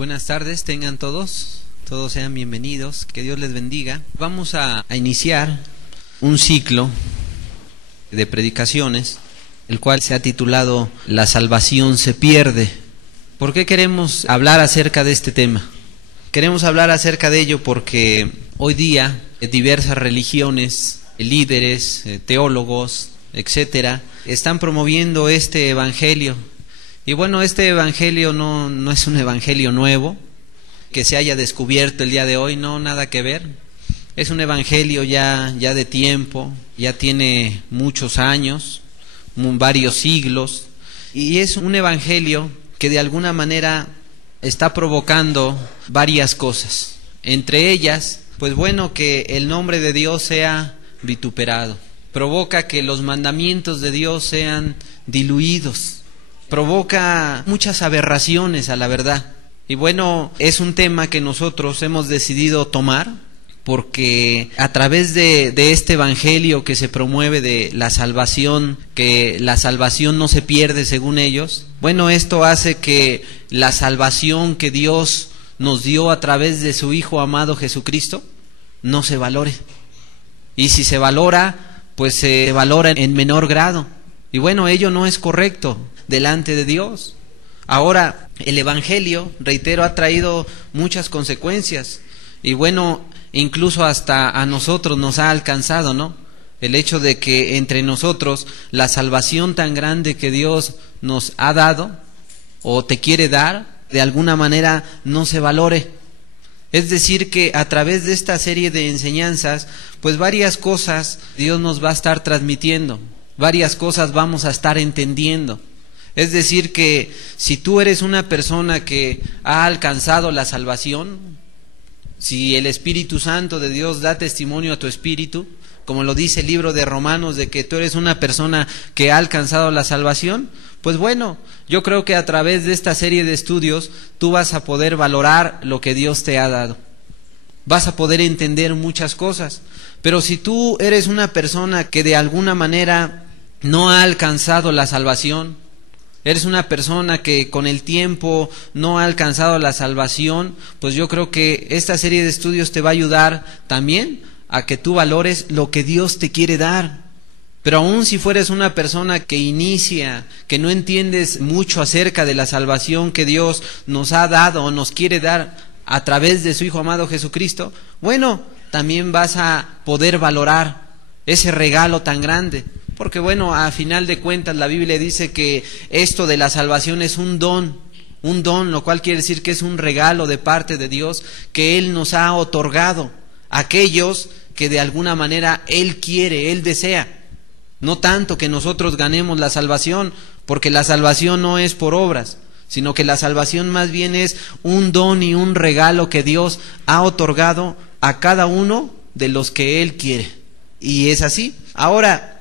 Buenas tardes, tengan todos sean bienvenidos, que Dios les bendiga. Vamos a iniciar un ciclo de predicaciones, el cual se ha titulado La salvación se pierde. ¿Por qué queremos hablar acerca de este tema? Queremos hablar acerca de ello porque hoy día diversas religiones, líderes, teólogos, etcétera, están promoviendo este evangelio. Y bueno, este evangelio no es un evangelio nuevo, que se haya descubierto el día de hoy, no, nada que ver. Es un evangelio ya de tiempo, ya tiene muchos años, varios siglos, y es un evangelio que de alguna manera está provocando varias cosas. Entre ellas, pues bueno, que el nombre de Dios sea vituperado, provoca que los mandamientos de Dios sean diluidos, provoca muchas aberraciones a la verdad. Y bueno, es un tema que nosotros hemos decidido tomar porque a través de este evangelio que se promueve de la salvación, que la salvación no se pierde según ellos, bueno, esto hace que la salvación que Dios nos dio a través de su Hijo amado Jesucristo no se valore. Y si se valora, pues se valora en menor grado. Y bueno, ello no es correcto delante de Dios. Ahora, el evangelio, reitero, ha traído muchas consecuencias. Y bueno, incluso hasta a nosotros nos ha alcanzado, ¿no? El hecho de que entre nosotros la salvación tan grande que Dios nos ha dado o te quiere dar, de alguna manera no se valore. Es decir, que a través de esta serie de enseñanzas, pues varias cosas Dios nos va a estar transmitiendo, varias cosas vamos a estar entendiendo. Es decir, que si tú eres una persona que ha alcanzado la salvación, si el Espíritu Santo de Dios da testimonio a tu espíritu, como lo dice el libro de Romanos, de que tú eres una persona que ha alcanzado la salvación, pues bueno, yo creo que a través de esta serie de estudios tú vas a poder valorar lo que Dios te ha dado. Vas a poder entender muchas cosas. Pero si tú eres una persona que de alguna manera no ha alcanzado la salvación, eres una persona que con el tiempo no ha alcanzado la salvación, pues yo creo que esta serie de estudios te va a ayudar también a que tú valores lo que Dios te quiere dar. Pero aún si fueres una persona que inicia, que no entiendes mucho acerca de la salvación que Dios nos ha dado o nos quiere dar a través de su Hijo amado Jesucristo, bueno, también vas a poder valorar ese regalo tan grande. Porque bueno, a final de cuentas la Biblia dice que esto de la salvación es un don, lo cual quiere decir que es un regalo de parte de Dios que Él nos ha otorgado a aquellos que de alguna manera Él quiere, Él desea. No tanto que nosotros ganemos la salvación, porque la salvación no es por obras, sino que la salvación más bien es un don y un regalo que Dios ha otorgado a cada uno de los que Él quiere. Y es así. Ahora,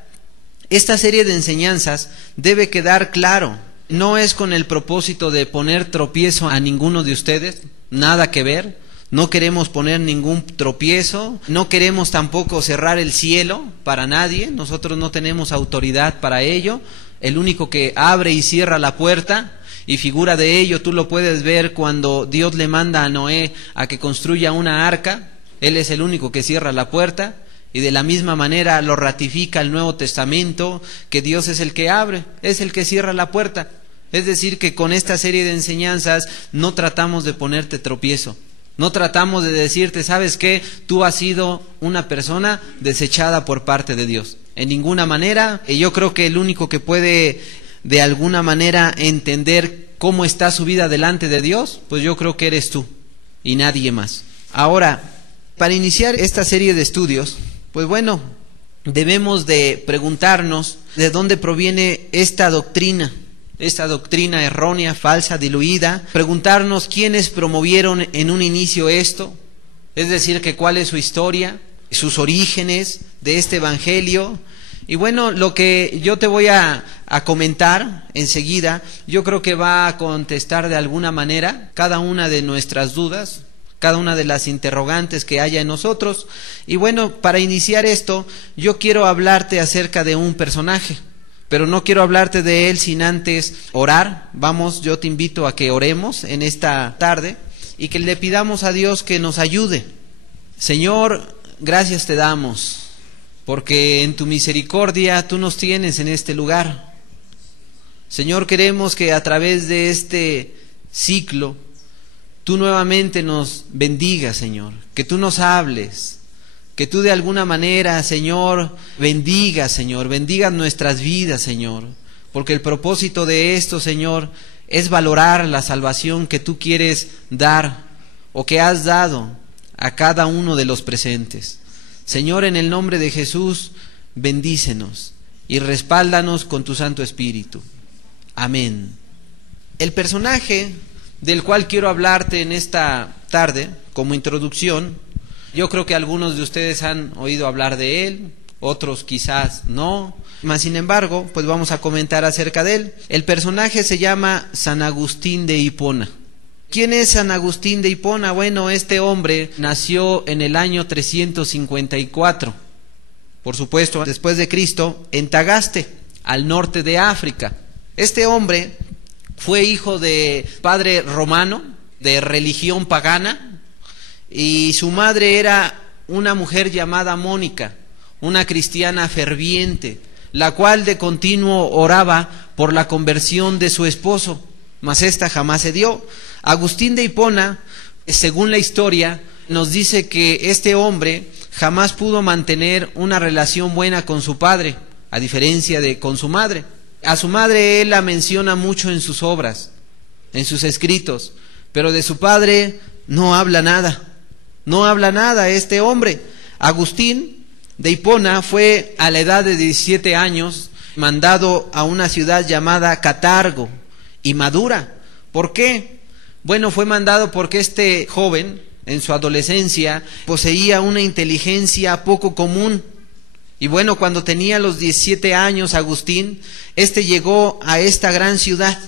esta serie de enseñanzas debe quedar claro, no es con el propósito de poner tropiezo a ninguno de ustedes, nada que ver, no queremos poner ningún tropiezo, no queremos tampoco cerrar el cielo para nadie, nosotros no tenemos autoridad para ello, el único que abre y cierra la puerta, y figura de ello tú lo puedes ver cuando Dios le manda a Noé a que construya una arca, él es el único que cierra la puerta. Y de la misma manera lo ratifica el Nuevo Testamento, que Dios es el que abre, es el que cierra la puerta. Es decir, que con esta serie de enseñanzas no tratamos de ponerte tropiezo, no tratamos de decirte, ¿sabes qué? Tú has sido una persona desechada por parte de Dios. En ninguna manera. Y yo creo que el único que puede de alguna manera entender cómo está su vida delante de Dios, pues yo creo que eres tú y nadie más. Ahora, para iniciar esta serie de estudios, pues bueno, debemos de preguntarnos de dónde proviene esta doctrina errónea, falsa, diluida, preguntarnos quiénes promovieron en un inicio esto, es decir, que cuál es su historia, sus orígenes de este evangelio. Y bueno, lo que yo te voy a comentar enseguida, yo creo que va a contestar de alguna manera cada una de nuestras dudas, cada una de las interrogantes que haya en nosotros. Y bueno, para iniciar esto, yo quiero hablarte acerca de un personaje, pero no quiero hablarte de él sin antes orar. Vamos, yo te invito a que oremos en esta tarde. y que le pidamos a Dios que nos ayude. Señor, gracias te damos, porque en tu misericordia tú nos tienes en este lugar. Señor, queremos que a través de este ciclo tú nuevamente nos bendigas, Señor, que tú nos hables, que tú de alguna manera, Señor, bendigas nuestras vidas, Señor, porque el propósito de esto, Señor, es valorar la salvación que tú quieres dar o que has dado a cada uno de los presentes. Señor, en el nombre de Jesús, bendícenos y respáldanos con tu Santo Espíritu. Amén. El personaje del cual quiero hablarte en esta tarde, como introducción, yo creo que algunos de ustedes han oído hablar de él, otros quizás no, mas sin embargo, pues vamos a comentar acerca de él. El personaje se llama San Agustín de Hipona. ¿Quién es San Agustín de Hipona? Bueno, este hombre nació en el año 354, por supuesto, después de Cristo, en Tagaste, al norte de África. Este hombre fue hijo de padre romano, de religión pagana, y su madre era una mujer llamada Mónica, una cristiana ferviente, la cual de continuo oraba por la conversión de su esposo, mas esta jamás se dio. Agustín de Hipona, según la historia, nos dice que este hombre jamás pudo mantener una relación buena con su padre, a diferencia de con su madre. A su madre él la menciona mucho en sus obras, en sus escritos, pero de su padre no habla nada. No habla nada este hombre. Agustín de Hipona fue a la edad de 17 años mandado a una ciudad llamada Catargo y Madura. ¿Por qué? Bueno, fue mandado porque este joven en su adolescencia poseía una inteligencia poco común. Y bueno, cuando tenía los 17 años Agustín, llegó a esta gran ciudad,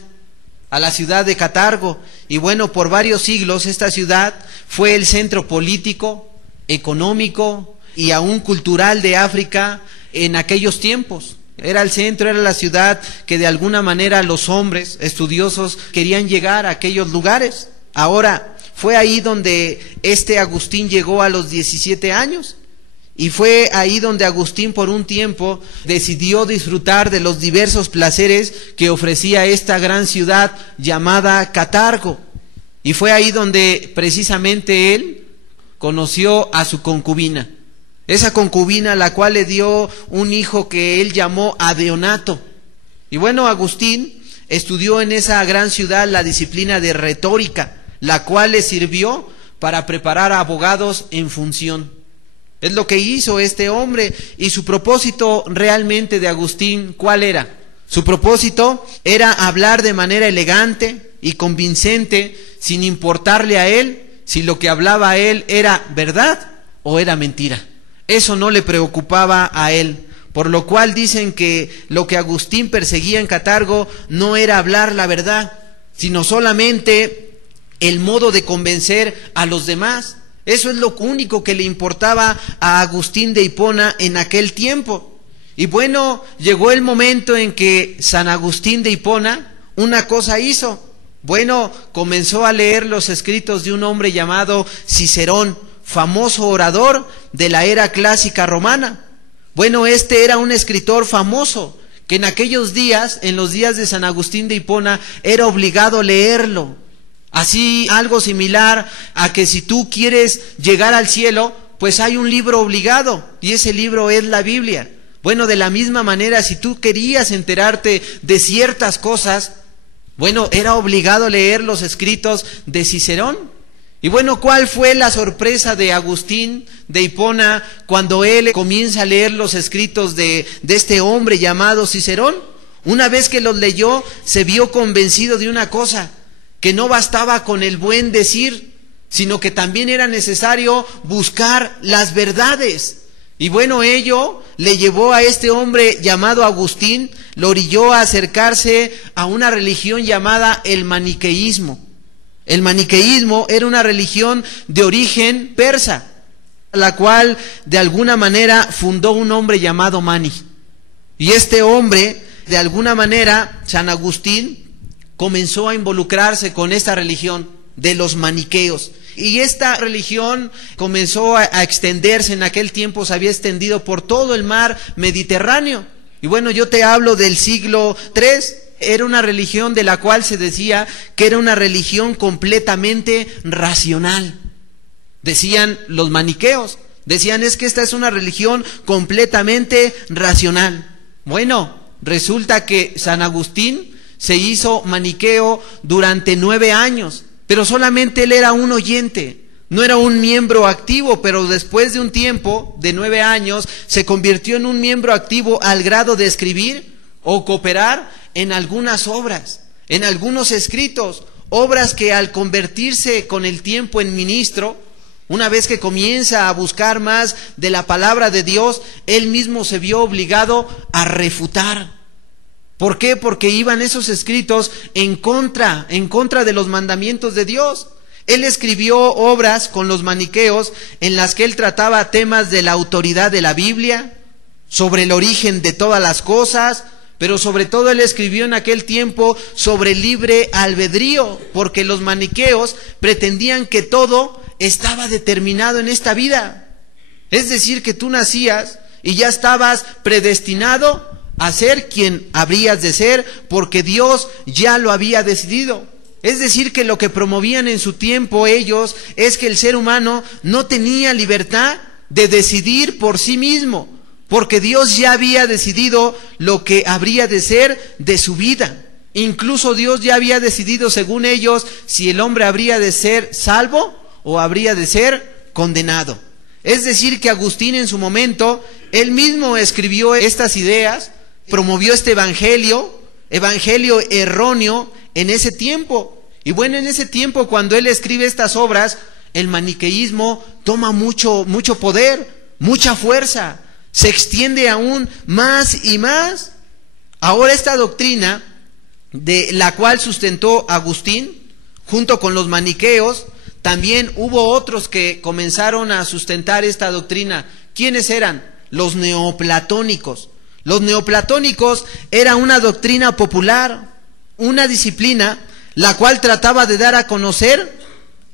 a la ciudad de Catargo. Y bueno, por varios siglos esta ciudad fue el centro político, económico y aún cultural de África en aquellos tiempos. Era el centro, era la ciudad que de alguna manera los hombres estudiosos querían llegar a aquellos lugares. Ahora, fue ahí donde Agustín llegó a los 17 años. Y fue ahí donde Agustín por un tiempo decidió disfrutar de los diversos placeres que ofrecía esta gran ciudad llamada Catargo. Y fue ahí donde precisamente él conoció a su concubina. Esa concubina, la cual le dio un hijo que él llamó Adeonato. Y bueno, Agustín estudió en esa gran ciudad la disciplina de retórica, la cual le sirvió para preparar a abogados en función. Es lo que hizo este hombre. Y su propósito realmente de Agustín, ¿cuál era? Su propósito era hablar de manera elegante y convincente, sin importarle a él si lo que hablaba a él era verdad o era mentira. Eso no le preocupaba a él, por lo cual dicen que lo que Agustín perseguía en Catargo no era hablar la verdad, sino solamente el modo de convencer a los demás. Eso es lo único que le importaba a Agustín de Hipona en aquel tiempo. Y bueno, llegó el momento en que San Agustín de Hipona una cosa hizo. Bueno, comenzó a leer los escritos de un hombre llamado Cicerón, famoso orador de la era clásica romana. Bueno, era un escritor famoso que en aquellos días, en los días de San Agustín de Hipona, era obligado leerlo. Así, algo similar a que si tú quieres llegar al cielo, pues hay un libro obligado, y ese libro es la Biblia. Bueno, de la misma manera, si tú querías enterarte de ciertas cosas, bueno, era obligado leer los escritos de Cicerón. Y bueno, ¿cuál fue la sorpresa de Agustín de Hipona cuando él comienza a leer los escritos de este hombre llamado Cicerón? Una vez que los leyó, se vio convencido de una cosa: que no bastaba con el buen decir, sino que también era necesario buscar las verdades. Y bueno, ello le llevó a este hombre llamado Agustín, lo orilló a acercarse a una religión llamada el maniqueísmo. El maniqueísmo era una religión de origen persa, la cual de alguna manera fundó un hombre llamado Mani. Y este hombre, de alguna manera, San Agustín, comenzó a involucrarse con esta religión. de los maniqueos. Y esta religión comenzó a extenderse, en aquel tiempo se había extendido por todo el mar Mediterráneo. Y bueno, yo te hablo del siglo III, era una religión de la cual se decía que era una religión completamente racional. Decían los maniqueos, decían es que esta es una religión completamente racional. Bueno, resulta que San Agustín se hizo maniqueo durante 9 años, pero solamente él era un oyente, no era un miembro activo, pero después de un tiempo de 9 años se convirtió en un miembro activo al grado de escribir o cooperar en algunas obras, en algunos escritos, obras que al convertirse con el tiempo en ministro, una vez que comienza a buscar más de la palabra de Dios, él mismo se vio obligado a refutar. ¿Por qué? Porque iban esos escritos en contra de los mandamientos de Dios. Él escribió obras con los maniqueos en las que él trataba temas de la autoridad de la Biblia, sobre el origen de todas las cosas, pero sobre todo él escribió en aquel tiempo sobre el libre albedrío, porque los maniqueos pretendían que todo estaba determinado en esta vida. Es decir, que tú nacías y ya estabas predestinado a ser quien habrías de ser, porque Dios ya lo había decidido. Es decir, que lo que promovían en su tiempo ellos es que el ser humano no tenía libertad de decidir por sí mismo, porque Dios ya había decidido lo que habría de ser de su vida. Incluso Dios ya había decidido, según ellos, si el hombre habría de ser salvo o habría de ser condenado. Es decir, que Agustín en su momento, él mismo escribió estas ideas, promovió este evangelio erróneo en ese tiempo. Y bueno, en ese tiempo, cuando él escribe estas obras, el maniqueísmo toma mucho poder, mucha fuerza, se extiende aún más y más. Ahora esta doctrina, de la cual sustentó Agustín, junto con los maniqueos, también hubo otros que comenzaron a sustentar esta doctrina. ¿Quiénes eran? Los neoplatónicos. Los neoplatónicos era una doctrina popular, una disciplina, la cual trataba de dar a conocer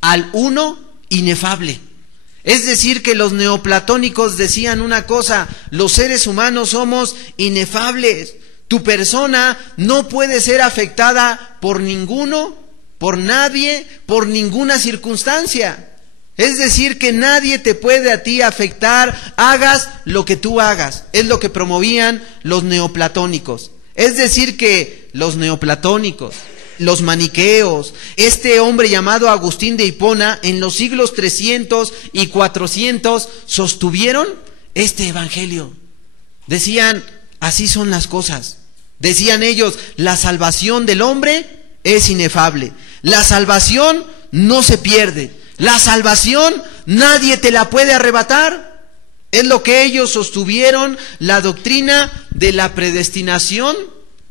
al uno inefable. Es decir, que los neoplatónicos decían una cosa: los seres humanos somos inefables. Tu persona no puede ser afectada por ninguno, por nadie, por ninguna circunstancia. Es decir, que nadie te puede a ti afectar, hagas lo que tú hagas. Es lo que promovían los neoplatónicos. Es decir, que los neoplatónicos, los maniqueos, este hombre llamado Agustín de Hipona, en los siglos 300 y 400 sostuvieron este evangelio. Decían, así son las cosas. Decían ellos, la salvación del hombre es inefable. La salvación no se pierde. La salvación nadie te la puede arrebatar. Es lo que ellos sostuvieron, la doctrina de la predestinación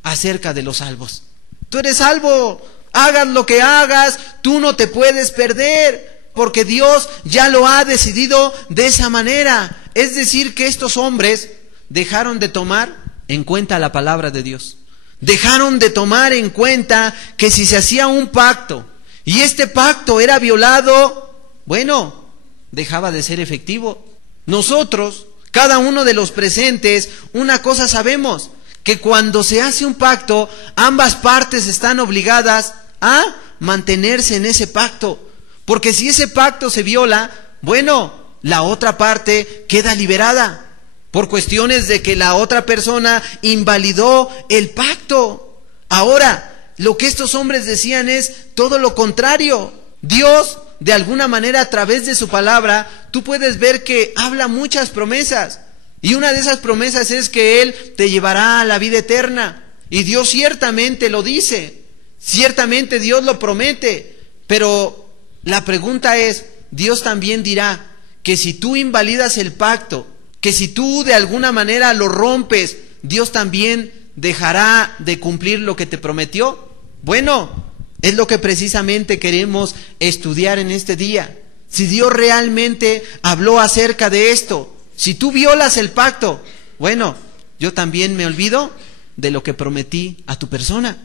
acerca de los salvos. Tú eres salvo, hagas lo que hagas, tú no te puedes perder, porque Dios ya lo ha decidido de esa manera. Es decir, que estos hombres dejaron de tomar en cuenta la palabra de Dios. Dejaron de tomar en cuenta que si se hacía un pacto y este pacto era violado, bueno, dejaba de ser efectivo. Nosotros, cada uno de los presentes, una cosa sabemos: que cuando se hace un pacto, ambas partes están obligadas a mantenerse en ese pacto. Porque si ese pacto se viola, bueno, la otra parte queda liberada por cuestiones de que la otra persona invalidó el pacto. Ahora, lo que estos hombres decían es todo lo contrario. Dios, de alguna manera, a través de su palabra, tú puedes ver que habla muchas promesas. Y una de esas promesas es que Él te llevará a la vida eterna. Y Dios ciertamente lo dice. Ciertamente Dios lo promete. Pero la pregunta es, Dios también dirá que si tú invalidas el pacto, que si tú de alguna manera lo rompes, Dios también dejará de cumplir lo que te prometió. Bueno, es lo que precisamente queremos estudiar en este día. Si Dios realmente habló acerca de esto, si tú violas el pacto, bueno, yo también me olvido de lo que prometí a tu persona.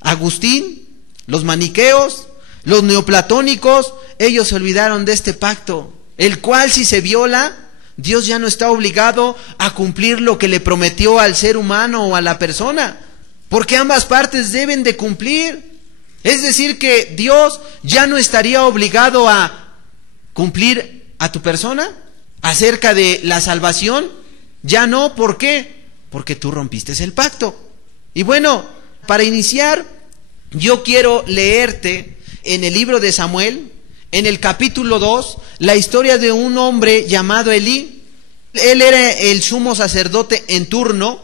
Agustín, los maniqueos, Los neoplatónicos, ellos se olvidaron de este pacto, el cual si se viola, Dios ya no está obligado a cumplir lo que le prometió al ser humano o a la persona, porque ambas partes deben de cumplir. Es decir, que Dios ya no estaría obligado a cumplir a tu persona acerca de la salvación. Ya no, ¿por qué? Porque tú rompiste el pacto. Y bueno, para iniciar, yo quiero leerte en el libro de Samuel, en el capítulo 2, la historia de un hombre llamado Elí. Él era el sumo sacerdote en turno,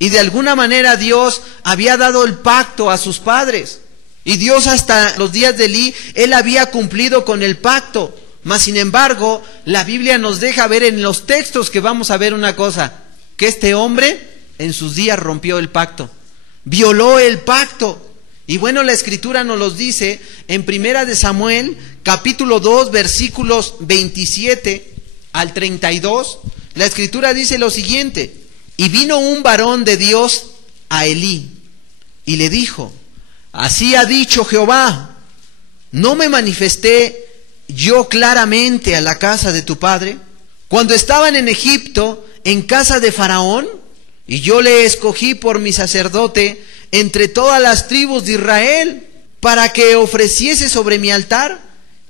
y de alguna manera Dios había dado el pacto a sus padres. Y Dios hasta los días de Elí, él había cumplido con el pacto. Mas sin embargo, la Biblia nos deja ver en los textos que vamos a ver una cosa, que este hombre en sus días rompió el pacto, violó el pacto. Y bueno, la Escritura nos los dice en Primera de Samuel, capítulo 2, versículos 27 al 32. La Escritura dice lo siguiente: y vino un varón de Dios a Elí y le dijo: así ha dicho Jehová, ¿no me manifesté yo claramente a la casa de tu padre cuando estaban en Egipto, en casa de Faraón? Y yo le escogí por mi sacerdote entre todas las tribus de Israel, para que ofreciese sobre mi altar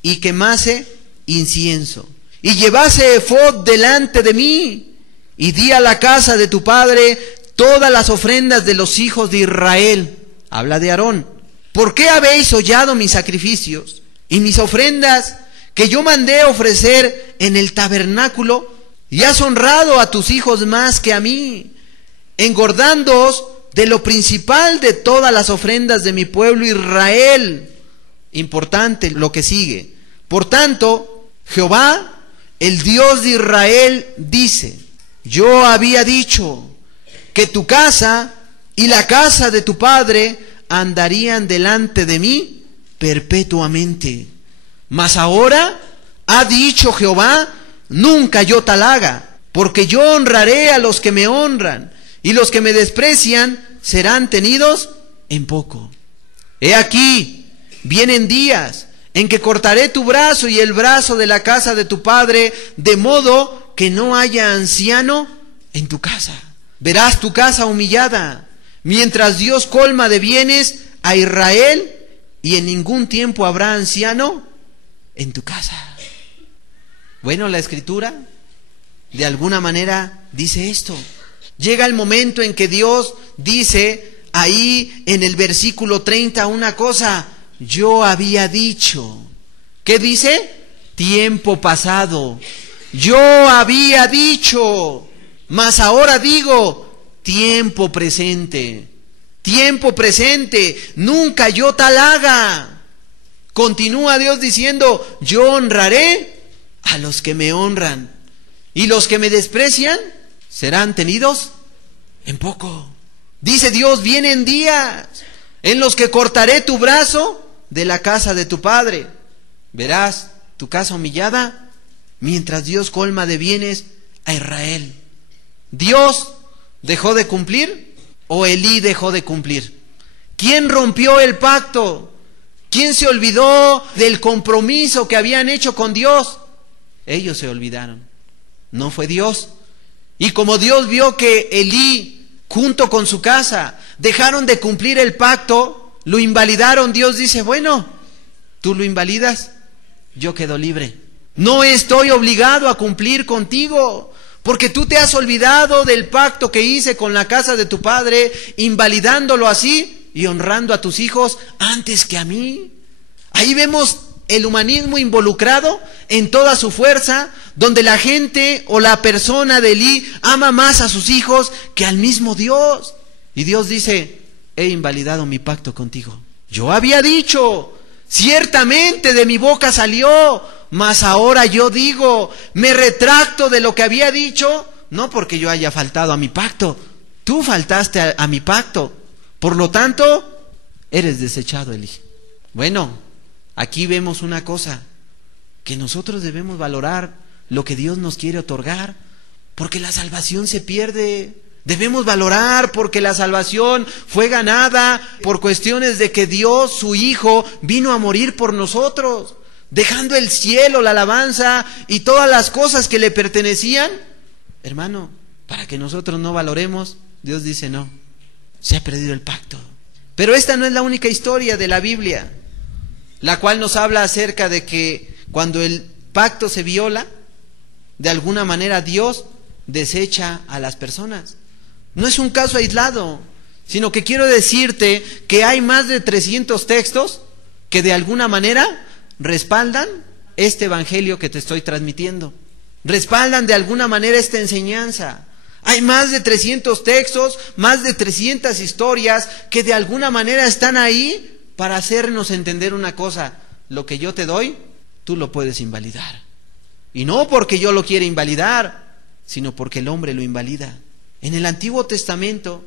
y quemase incienso, y llevase ephod delante de mí, y di a la casa de tu padre todas las ofrendas de los hijos de Israel. Habla de Aarón. ¿Por qué habéis hollado mis sacrificios y mis ofrendas que yo mandé ofrecer en el tabernáculo? Y has honrado a tus hijos más que a mí, engordándoos de lo principal de todas las ofrendas de mi pueblo Israel. Importante lo que sigue. Por tanto, Jehová, el Dios de Israel, dice: yo había dicho que tu casa y la casa de tu padre andarían delante de mí perpetuamente. Mas ahora ha dicho Jehová: nunca yo tal haga, porque yo honraré a los que me honran, y los que me desprecian serán tenidos en poco. He aquí, vienen días en que cortaré tu brazo y el brazo de la casa de tu padre, de modo que no haya anciano en tu casa. Verás tu casa humillada, mientras Dios colma de bienes a Israel, y en ningún tiempo habrá anciano en tu casa. Bueno, la Escritura de alguna manera dice esto. Llega el momento en que Dios dice ahí en el versículo 30 una cosa: yo había dicho. ¿Qué dice? Tiempo pasado. Yo había dicho, mas ahora digo tiempo presente. Tiempo presente, nunca yo tal haga. Continúa Dios diciendo: yo honraré a los que me honran, y los que me desprecian serán tenidos en poco. Dice Dios: vienen días en los que cortaré tu brazo de la casa de tu padre. Verás tu casa humillada, mientras Dios colma de bienes a Israel. ¿Dios dejó de cumplir o Elí dejó de cumplir? ¿Quién rompió el pacto? ¿Quién se olvidó del compromiso que habían hecho con Dios? Ellos se olvidaron, no fue Dios. Y como Dios vio que Elí, junto con su casa, dejaron de cumplir el pacto, lo invalidaron, Dios dice: bueno, tú lo invalidas, yo quedo libre. No estoy obligado a cumplir contigo, porque tú te has olvidado del pacto que hice con la casa de tu padre, invalidándolo así y honrando a tus hijos antes que a mí. Ahí vemos el humanismo involucrado en toda su fuerza, donde la gente o la persona de Elí ama más a sus hijos que al mismo Dios. Y Dios dice: he invalidado mi pacto contigo. Yo había dicho, ciertamente de mi boca salió, mas ahora yo digo, me retracto de lo que había dicho, no porque yo haya faltado a mi pacto, tú faltaste a mi pacto, por lo tanto, eres desechado, Elí. Bueno, aquí vemos una cosa, que nosotros debemos valorar lo que Dios nos quiere otorgar, porque la salvación se pierde, Debemos valorar porque la salvación fue ganada por cuestiones de que Dios, su Hijo, vino a morir por nosotros, dejando el cielo, la alabanza y todas las cosas que le pertenecían. Hermano, para que nosotros no valoremos, Dios dice no, se ha perdido el pacto. Pero esta no es la única historia de la Biblia, la cual nos habla acerca de que cuando el pacto se viola, de alguna manera Dios desecha a las personas. No es un caso aislado, sino que quiero decirte que hay más de 300 textos que de alguna manera respaldan este evangelio que te estoy transmitiendo. Respaldan de alguna manera esta enseñanza. Hay más de 300 textos, más de 300 historias que de alguna manera están ahí para hacernos entender una cosa: lo que yo te doy, tú lo puedes invalidar. Y no porque yo lo quiera invalidar, sino porque el hombre lo invalida. En el Antiguo Testamento,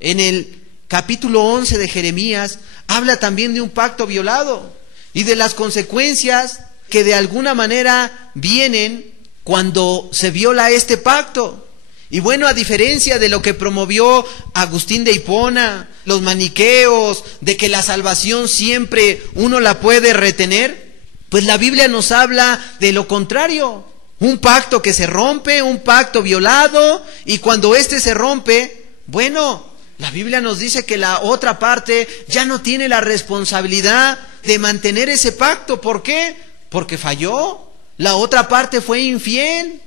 en el capítulo 11 de Jeremías, habla también de un pacto violado y de las consecuencias que de alguna manera vienen cuando se viola este pacto. Y bueno, a diferencia de lo que promovió Agustín de Hipona, los maniqueos, de que la salvación siempre uno la puede retener, pues la Biblia nos habla de lo contrario. Un pacto que se rompe, un pacto violado, y cuando éste se rompe, bueno, la Biblia nos dice que la otra parte ya no tiene la responsabilidad de mantener ese pacto. ¿Por qué? Porque falló. La otra parte fue infiel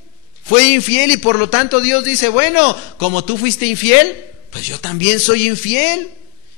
y por lo tanto Dios dice, bueno, como tú fuiste infiel, pues yo también soy infiel.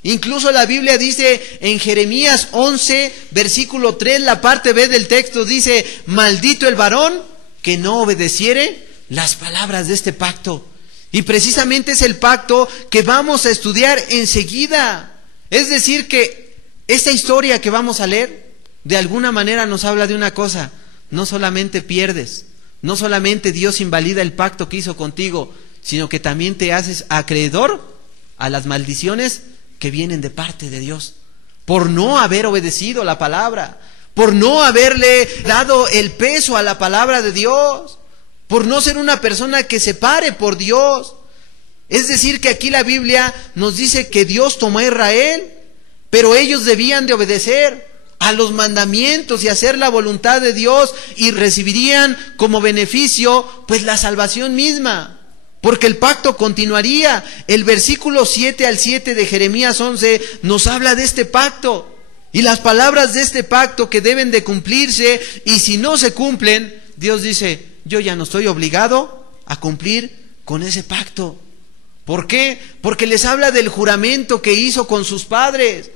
Incluso la Biblia dice en Jeremías 11, versículo 3, la parte B del texto dice, maldito el varón que no obedeciere las palabras de este pacto. Y precisamente es el pacto que vamos a estudiar enseguida. Es decir que esta historia que vamos a leer, de alguna manera nos habla de una cosa: no solamente pierdes, no solamente Dios invalida el pacto que hizo contigo, sino que también te haces acreedor a las maldiciones que vienen de parte de Dios, por no haber obedecido la palabra, por no haberle dado el peso a la palabra de Dios, por no ser una persona que se pare por Dios. Es decir que aquí la Biblia nos dice que Dios tomó a Israel, pero ellos debían de obedecer a los mandamientos y hacer la voluntad de Dios, y recibirían como beneficio pues la salvación misma, porque el pacto continuaría. El versículo 7 al 7 de Jeremías 11 nos habla de este pacto y las palabras de este pacto que deben de cumplirse, y si no se cumplen, Dios dice, yo ya no estoy obligado a cumplir con ese pacto. ¿Por qué? Porque les habla del juramento que hizo con sus padres.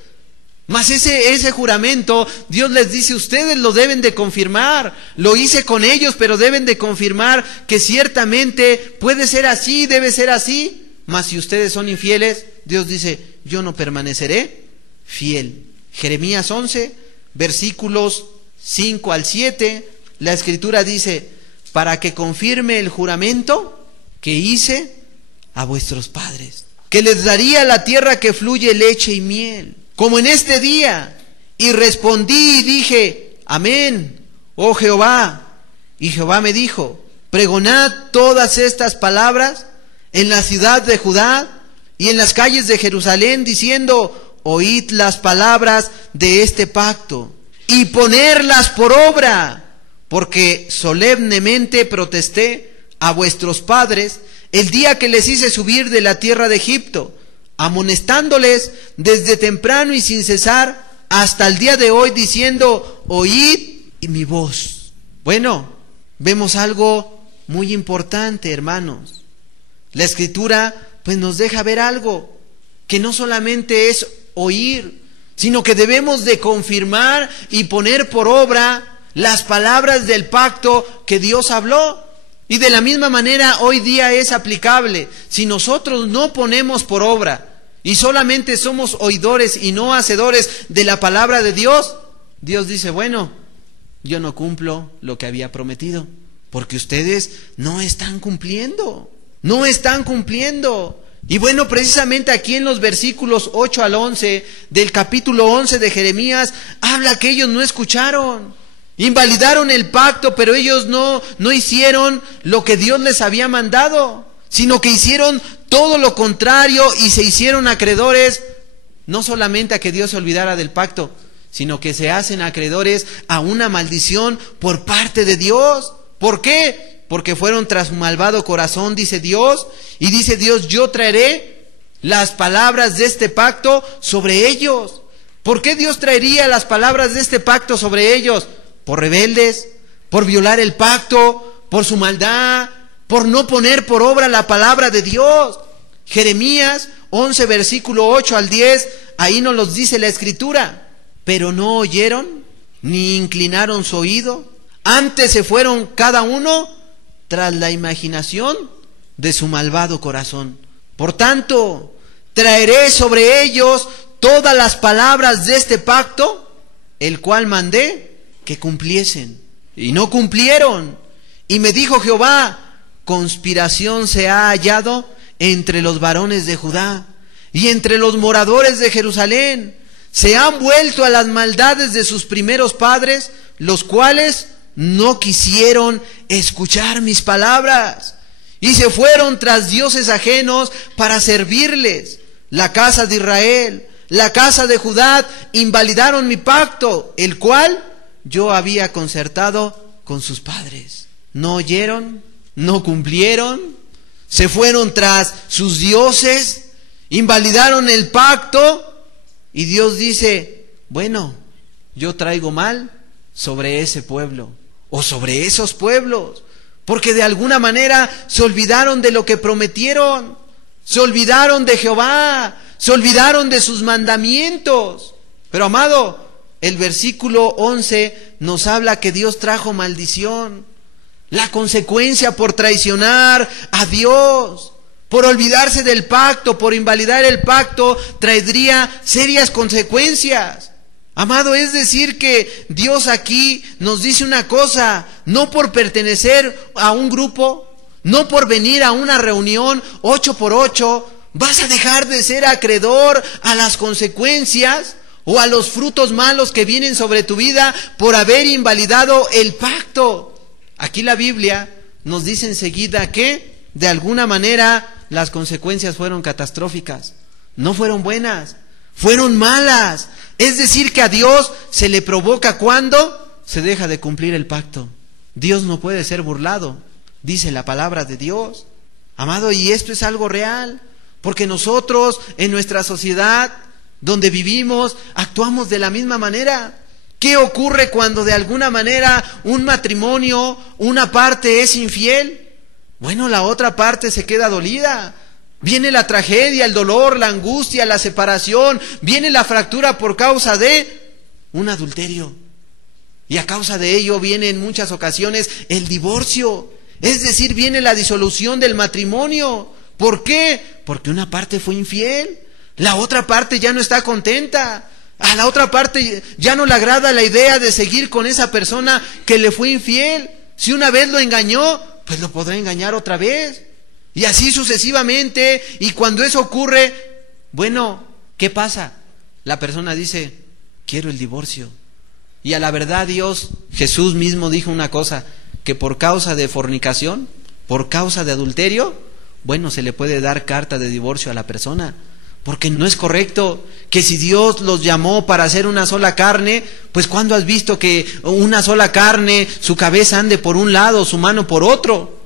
Mas ese juramento, Dios les dice, ustedes lo deben de confirmar. Lo hice con ellos, pero deben de confirmar que ciertamente puede ser así, debe ser así. Mas si ustedes son infieles, Dios dice, yo no permaneceré fiel. Jeremías 11, versículos 5 al 7, la Escritura dice, para que confirme el juramento que hice a vuestros padres, que les daría la tierra que fluye leche y miel, como en este día. Y respondí y dije, amén, oh Jehová. Y Jehová me dijo, pregonad todas estas palabras en la ciudad de Judá y en las calles de Jerusalén, diciendo, oíd las palabras de este pacto y ponerlas por obra, porque solemnemente protesté a vuestros padres el día que les hice subir de la tierra de Egipto, amonestándoles desde temprano y sin cesar hasta el día de hoy, diciendo, oíd mi voz. Bueno, vemos algo muy importante, hermanos. La Escritura pues nos deja ver algo, que no solamente es oír, sino que debemos de confirmar y poner por obra las palabras del pacto que Dios habló. Y de la misma manera hoy día es aplicable. Si nosotros no ponemos por obra y solamente somos oidores y no hacedores de la palabra de Dios, Dios dice, bueno, yo no cumplo lo que había prometido, porque ustedes no están cumpliendo. Y bueno, precisamente aquí en los versículos 8 al 11 del capítulo 11 de Jeremías, habla que ellos no escucharon, invalidaron el pacto, pero ellos no hicieron lo que Dios les había mandado, sino que hicieron todo lo contrario, y se hicieron acreedores no solamente a que Dios se olvidara del pacto, sino que se hacen acreedores a una maldición por parte de Dios. ¿Por qué? Porque fueron tras su malvado corazón, dice Dios, y dice Dios, yo traeré las palabras de este pacto sobre ellos. ¿Por qué Dios traería las palabras de este pacto sobre ellos? Por rebeldes, por violar el pacto, por su maldad, por no poner por obra la palabra de Dios. Jeremías 11, versículo 8 al 10, ahí nos los dice la Escritura. Pero no oyeron, ni inclinaron su oído, antes se fueron cada uno tras la imaginación de su malvado corazón. Por tanto, traeré sobre ellos todas las palabras de este pacto, el cual mandé que cumpliesen. Y no cumplieron. Y me dijo Jehová, conspiración se ha hallado entre los varones de Judá y entre los moradores de Jerusalén. Se han vuelto a las maldades de sus primeros padres, los cuales no quisieron escuchar mis palabras, y se fueron tras dioses ajenos para servirles. La casa de Israel, la casa de Judá, invalidaron mi pacto, el cual yo había concertado con sus padres. No oyeron, no cumplieron, se fueron tras sus dioses, invalidaron el pacto, y Dios dice, bueno, yo traigo mal sobre ese pueblo, o sobre esos pueblos, porque de alguna manera se olvidaron de lo que prometieron, se olvidaron de Jehová, se olvidaron de sus mandamientos. Pero amado, el versículo 11 nos habla que Dios trajo maldición. La consecuencia por traicionar a Dios, por olvidarse del pacto, por invalidar el pacto, traería serias consecuencias. Amado, es decir que Dios aquí nos dice una cosa: no por pertenecer a un grupo, no por venir a una reunión 8x8, vas a dejar de ser acreedor a las consecuencias o a los frutos malos que vienen sobre tu vida por haber invalidado el pacto. Aquí la Biblia nos dice enseguida que de alguna manera las consecuencias fueron catastróficas, no fueron buenas, fueron malas. Es decir que a Dios se le provoca cuando se deja de cumplir el pacto. Dios no puede ser burlado, dice la palabra de Dios. Amado, y esto es algo real, porque nosotros en nuestra sociedad donde vivimos actuamos de la misma manera. ¿Qué ocurre cuando de alguna manera un matrimonio, una parte es infiel? Bueno, la otra parte se queda dolida. Viene la tragedia, el dolor, la angustia, la separación, viene la fractura por causa de un adulterio. Y a causa de ello viene en muchas ocasiones el divorcio. Es decir, viene la disolución del matrimonio. ¿Por qué? Porque una parte fue infiel, la otra parte ya no está contenta. A la otra parte ya no le agrada la idea de seguir con esa persona que le fue infiel. Si una vez lo engañó, pues lo podrá engañar otra vez. Y así sucesivamente. Y cuando eso ocurre, bueno, ¿qué pasa? La persona dice, quiero el divorcio. Y a la verdad Dios, Jesús mismo dijo una cosa, que por causa de fornicación, por causa de adulterio, bueno, se le puede dar carta de divorcio a la persona. Porque no es correcto que si Dios los llamó para hacer una sola carne, pues ¿cuándo has visto que una sola carne, su cabeza ande por un lado, su mano por otro?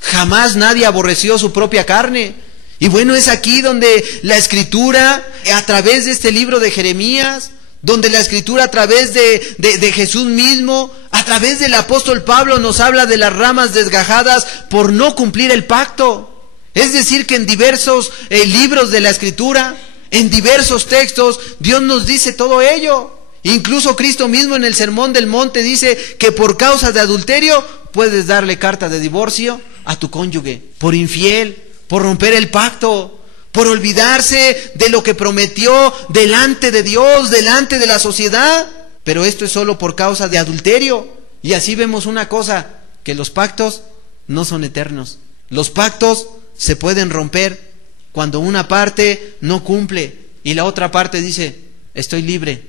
Jamás nadie aborreció su propia carne. Y bueno, es aquí donde la Escritura, a través de este libro de Jeremías, donde la Escritura a través de Jesús mismo, a través del apóstol Pablo, nos habla de las ramas desgajadas por no cumplir el pacto. Es decir que en diversos libros de la Escritura, en diversos textos, Dios nos dice todo ello. Incluso Cristo mismo en el Sermón del Monte dice que por causa de adulterio puedes darle carta de divorcio a tu cónyuge, por infiel, por romper el pacto, por olvidarse de lo que prometió delante de Dios, delante de la sociedad. Pero esto es solo por causa de adulterio. Y así vemos una cosa, que los pactos no son eternos. Los pactos se pueden romper cuando una parte no cumple y la otra parte dice, estoy libre,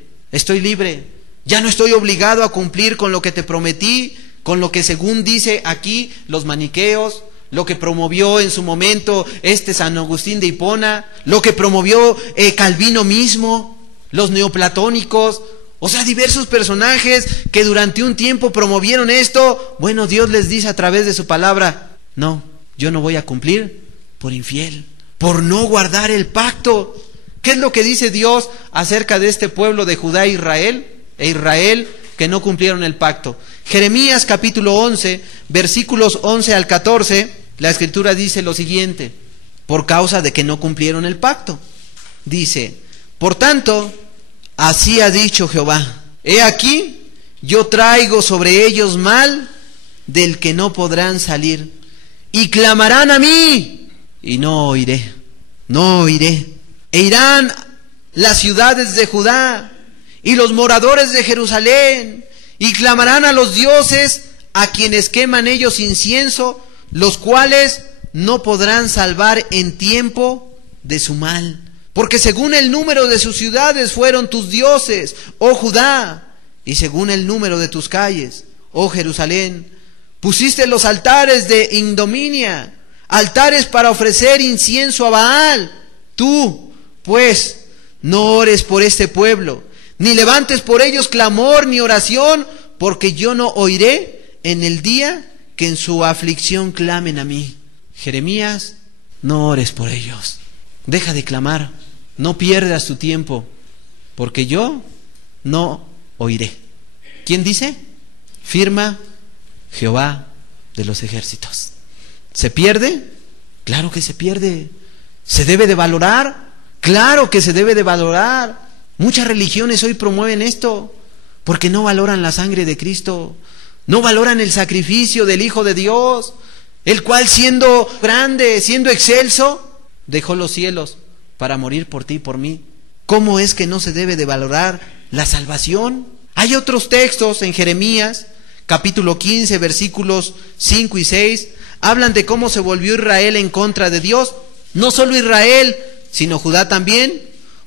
ya no estoy obligado a cumplir con lo que te prometí, con lo que según dice aquí los maniqueos, lo que promovió en su momento San Agustín de Hipona, lo que promovió Calvino mismo, los neoplatónicos, o sea, diversos personajes que durante un tiempo promovieron esto. Bueno, Dios les dice a través de su palabra: no, yo no voy a cumplir por infiel, por no guardar el pacto. ¿Qué es lo que dice Dios acerca de este pueblo de Judá e Israel que no cumplieron el pacto? Jeremías capítulo 11, versículos 11 al 14, la escritura dice lo siguiente: por causa de que no cumplieron el pacto. Dice: por tanto, así ha dicho Jehová: he aquí, yo traigo sobre ellos mal del que no podrán salir, y clamarán a mí, y no oiré, no oiré. E irán las ciudades de Judá y los moradores de Jerusalén, y clamarán a los dioses a quienes queman ellos incienso, los cuales no podrán salvar en tiempo de su mal. Porque según el número de sus ciudades fueron tus dioses, oh Judá, y según el número de tus calles, oh Jerusalén, pusiste los altares de ignominia, altares para ofrecer incienso a Baal. Tú, pues, no ores por este pueblo, ni levantes por ellos clamor ni oración, porque yo no oiré en el día que en su aflicción clamen a mí. Jeremías, no ores por ellos, deja de clamar, no pierdas tu tiempo, porque yo no oiré. ¿Quién dice? Firma Jehová de los ejércitos. ¿Se pierde? Claro que se pierde. ¿Se debe de valorar? Claro que se debe de valorar. Muchas religiones hoy promueven esto porque no valoran la sangre de Cristo, no valoran el sacrificio del Hijo de Dios, el cual, siendo grande, siendo excelso, dejó los cielos para morir por ti y por mí. ¿Cómo es que no se debe de valorar la salvación? Hay otros textos en Jeremías capítulo 15, versículos 5 y 6, hablan de cómo se volvió Israel en contra de Dios. No solo Israel, sino Judá también,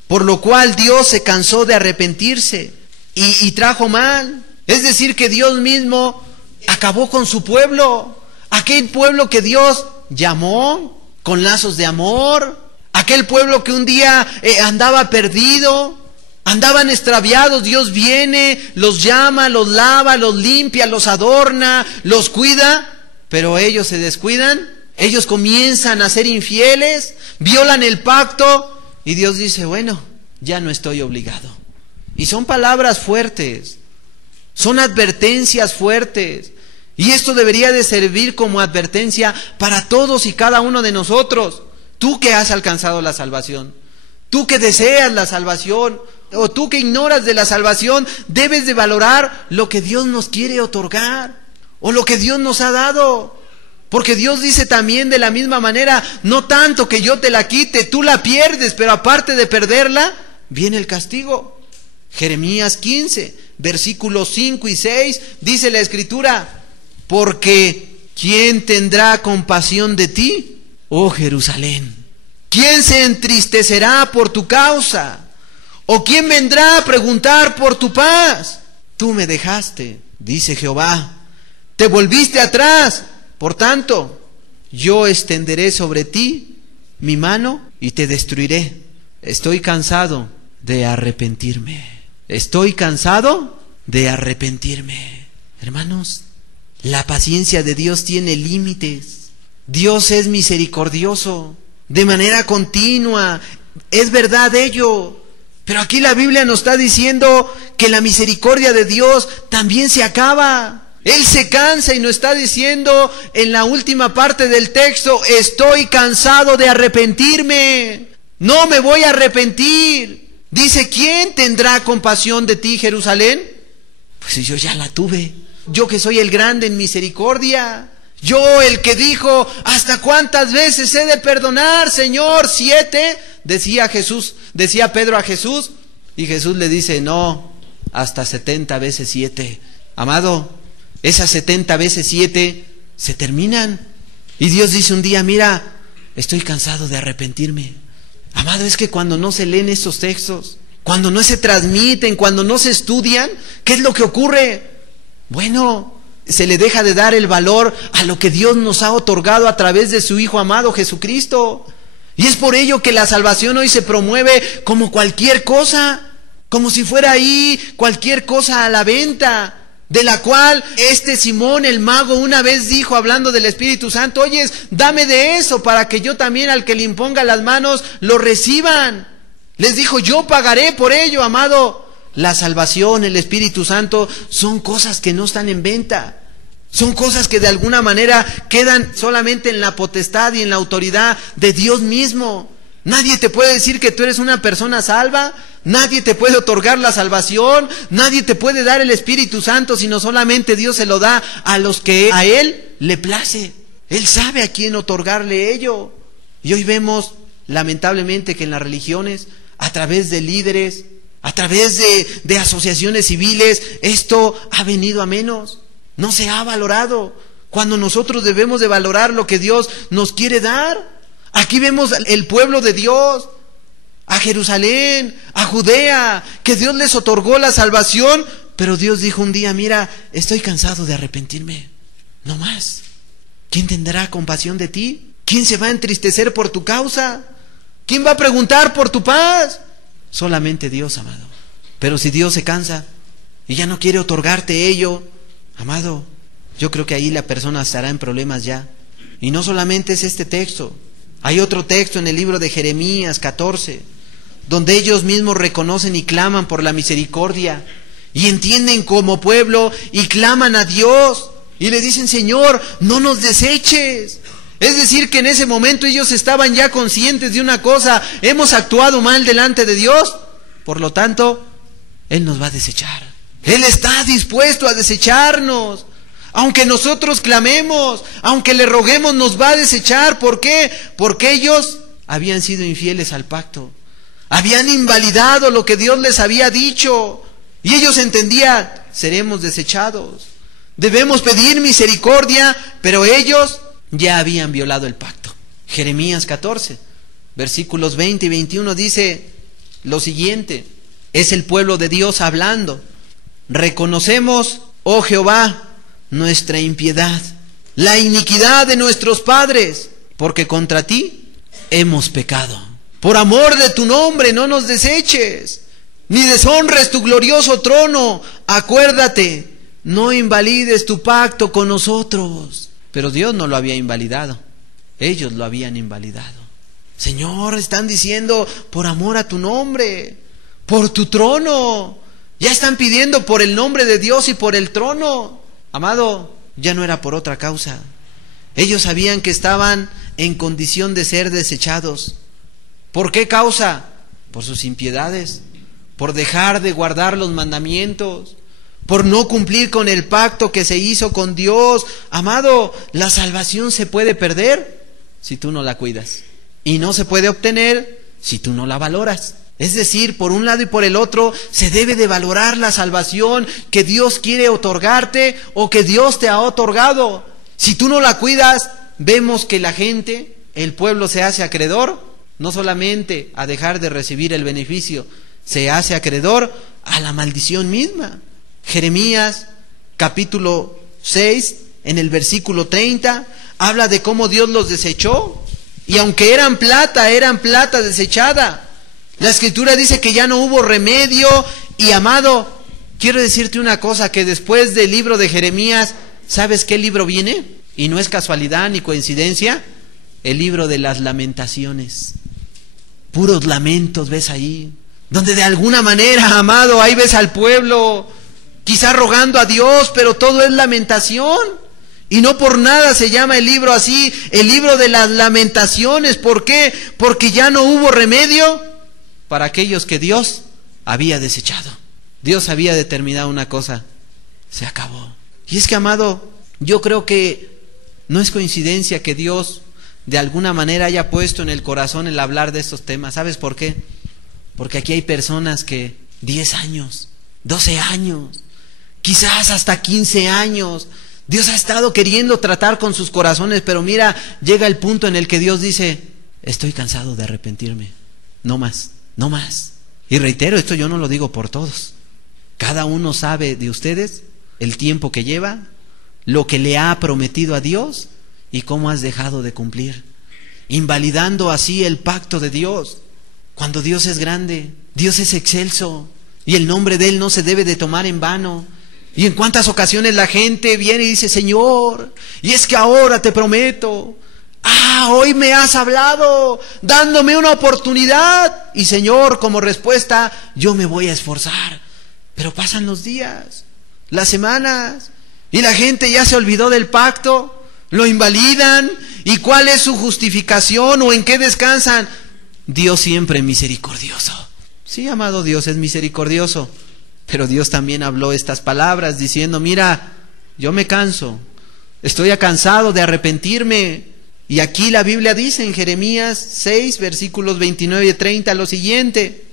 por lo cual Dios se cansó de arrepentirse y trajo mal. Es decir, que Dios mismo acabó con su pueblo, aquel pueblo que Dios llamó con lazos de amor, aquel pueblo que un día andaba perdido, andaban extraviados. Dios viene, los llama, los lava, los limpia, los adorna, los cuida, pero ellos se descuidan, ellos comienzan a ser infieles, violan el pacto, y Dios dice: bueno, ya no estoy obligado. Y son palabras fuertes, son advertencias fuertes, y esto debería de servir como advertencia para todos y cada uno de nosotros. Tú que has alcanzado la salvación, tú que deseas la salvación, o tú que ignoras de la salvación, debes de valorar lo que Dios nos quiere otorgar, o lo que Dios nos ha dado. Porque Dios dice también de la misma manera: no tanto que yo te la quite, tú la pierdes, pero aparte de perderla, viene el castigo. Jeremías 15, versículos 5 y 6, dice la escritura: porque ¿quién tendrá compasión de ti, oh Jerusalén? ¿Quién se entristecerá por tu causa? ¿O quién vendrá a preguntar por tu paz? Tú me dejaste, dice Jehová, te volviste atrás. Por tanto, yo extenderé sobre ti mi mano y te destruiré. Estoy cansado de arrepentirme. Estoy cansado de arrepentirme. Hermanos, la paciencia de Dios tiene límites. Dios es misericordioso de manera continua. Es verdad ello. Pero aquí la Biblia nos está diciendo que la misericordia de Dios también se acaba. Él se cansa y nos está diciendo en la última parte del texto: estoy cansado de arrepentirme, no me voy a arrepentir. Dice: ¿quién tendrá compasión de ti, Jerusalén? Pues yo ya la tuve, yo que soy el grande en misericordia, yo el que dijo: ¿hasta cuántas veces he de perdonar, Señor? 7, decía Pedro a Jesús, y Jesús le dice: no, hasta 70 veces 7. Amado, esas 70 veces 7 se terminan. Y Dios dice un día: mira, estoy cansado de arrepentirme. Amado, es que cuando no se leen estos textos, cuando no se transmiten, cuando no se estudian, ¿qué es lo que ocurre? Bueno, se le deja de dar el valor a lo que Dios nos ha otorgado a través de su Hijo amado Jesucristo. Y es por ello que la salvación hoy se promueve como cualquier cosa, como si fuera ahí cualquier cosa a la venta, de la cual Simón el mago una vez dijo, hablando del Espíritu Santo: oyes, dame de eso para que yo también al que le imponga las manos lo reciban. Les dijo: yo pagaré por ello, amado. La salvación, el Espíritu Santo son cosas que no están en venta. Son cosas que de alguna manera quedan solamente en la potestad y en la autoridad de Dios mismo. Nadie te puede decir que tú eres una persona salva. Nadie te puede otorgar la salvación. Nadie te puede dar el Espíritu Santo, sino solamente Dios se lo da a los que a Él le place. Él sabe a quién otorgarle ello. Y hoy vemos, lamentablemente, que en las religiones, a través de líderes, a través de asociaciones civiles, esto ha venido a menos. No se ha valorado, cuando nosotros debemos de valorar lo que Dios nos quiere dar. Aquí vemos el pueblo de Dios, a Jerusalén, a Judea, que Dios les otorgó la salvación, pero Dios dijo un día: mira, estoy cansado de arrepentirme, no más. ¿Quién tendrá compasión de ti? ¿Quién se va a entristecer por tu causa? ¿Quién va a preguntar por tu paz? Solamente Dios, amado. Pero si Dios se cansa y ya no quiere otorgarte ello, amado, yo creo que ahí la persona estará en problemas ya. Y no solamente es este texto. Hay otro texto en el libro de Jeremías 14, donde ellos mismos reconocen y claman por la misericordia, y entienden como pueblo y claman a Dios, y le dicen: Señor, no nos deseches. Es decir, que en ese momento ellos estaban ya conscientes de una cosa: hemos actuado mal delante de Dios, por lo tanto, Él nos va a desechar. Él está dispuesto a desecharnos. Aunque nosotros clamemos, aunque le roguemos, nos va a desechar. ¿Por qué? Porque ellos habían sido infieles al pacto. Habían invalidado lo que Dios les había dicho. Y ellos entendían: seremos desechados. Debemos pedir misericordia, pero ellos ya habían violado el pacto. Jeremías 14, versículos 20 y 21 dice lo siguiente. Es el pueblo de Dios hablando: reconocemos, oh Jehová, nuestra impiedad, la iniquidad de nuestros padres, porque contra ti hemos pecado. Por amor de tu nombre no nos deseches, ni deshonres tu glorioso trono. Acuérdate, no invalides tu pacto con nosotros. Pero Dios no lo había invalidado, ellos lo habían invalidado. Señor, están diciendo: por amor a tu nombre, por tu trono. Ya están pidiendo por el nombre de Dios y por el trono. Amado, ya no era por otra causa. Ellos sabían que estaban en condición de ser desechados. ¿Por qué causa? Por sus impiedades, por dejar de guardar los mandamientos, por no cumplir con el pacto que se hizo con Dios. Amado, la salvación se puede perder si tú no la cuidas, y no se puede obtener si tú no la valoras. Es decir, por un lado y por el otro, se debe de valorar la salvación que Dios quiere otorgarte o que Dios te ha otorgado. Si tú no la cuidas, vemos que la gente, el pueblo, se hace acreedor, no solamente a dejar de recibir el beneficio, se hace acreedor a la maldición misma. Jeremías capítulo 6, en el versículo 30, habla de cómo Dios los desechó, y aunque eran plata desechada. La Escritura dice que ya no hubo remedio. Y amado, quiero decirte una cosa, que después del libro de Jeremías, ¿sabes qué libro viene? Y no es casualidad ni coincidencia: el libro de las lamentaciones. Puros lamentos ves ahí, donde de alguna manera, amado, ahí ves al pueblo quizá rogando a Dios, pero todo es lamentación. Y no por nada se llama el libro así, el libro de las lamentaciones. ¿Por qué? Porque ya no hubo remedio para aquellos que Dios había desechado. Dios había determinado una cosa: se acabó. Y es que, amado, yo creo que no es coincidencia que Dios de alguna manera haya puesto en el corazón el hablar de estos temas. ¿Sabes por qué? Porque aquí hay personas que 10 años, 12 años, quizás hasta 15 años, Dios ha estado queriendo tratar con sus corazones, pero mira, llega el punto en el que Dios dice: estoy cansado de arrepentirme, no más, no más. Y reitero, esto yo no lo digo por todos. Cada uno sabe de ustedes el tiempo que lleva, lo que le ha prometido a Dios y cómo has dejado de cumplir, invalidando así el pacto de Dios, cuando Dios es grande, Dios es excelso y el nombre de Él no se debe de tomar en vano. Y en cuántas ocasiones la gente viene y dice: Señor, y es que ahora te prometo, hoy me has hablado dándome una oportunidad, y Señor, como respuesta, yo me voy a esforzar. Pero pasan los días, las semanas, y la gente ya se olvidó del pacto, lo invalidan. ¿Y cuál es su justificación o en qué descansan? Dios siempre misericordioso. Sí, amado, Dios es misericordioso, pero Dios también habló estas palabras diciendo: mira, yo me canso, estoy cansado de arrepentirme. Y aquí la Biblia dice en Jeremías 6, versículos 29 y 30 lo siguiente.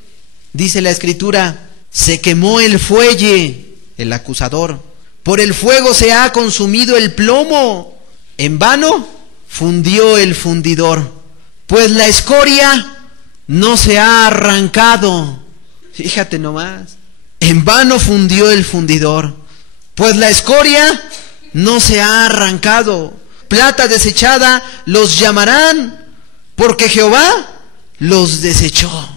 Dice la Escritura: se quemó el fuelle, el acusador, por el fuego se ha consumido el plomo, en vano fundió el fundidor, pues la escoria no se ha arrancado. Fíjate nomás, en vano fundió el fundidor, pues la escoria no se ha arrancado. Plata desechada los llamarán, porque Jehová los desechó.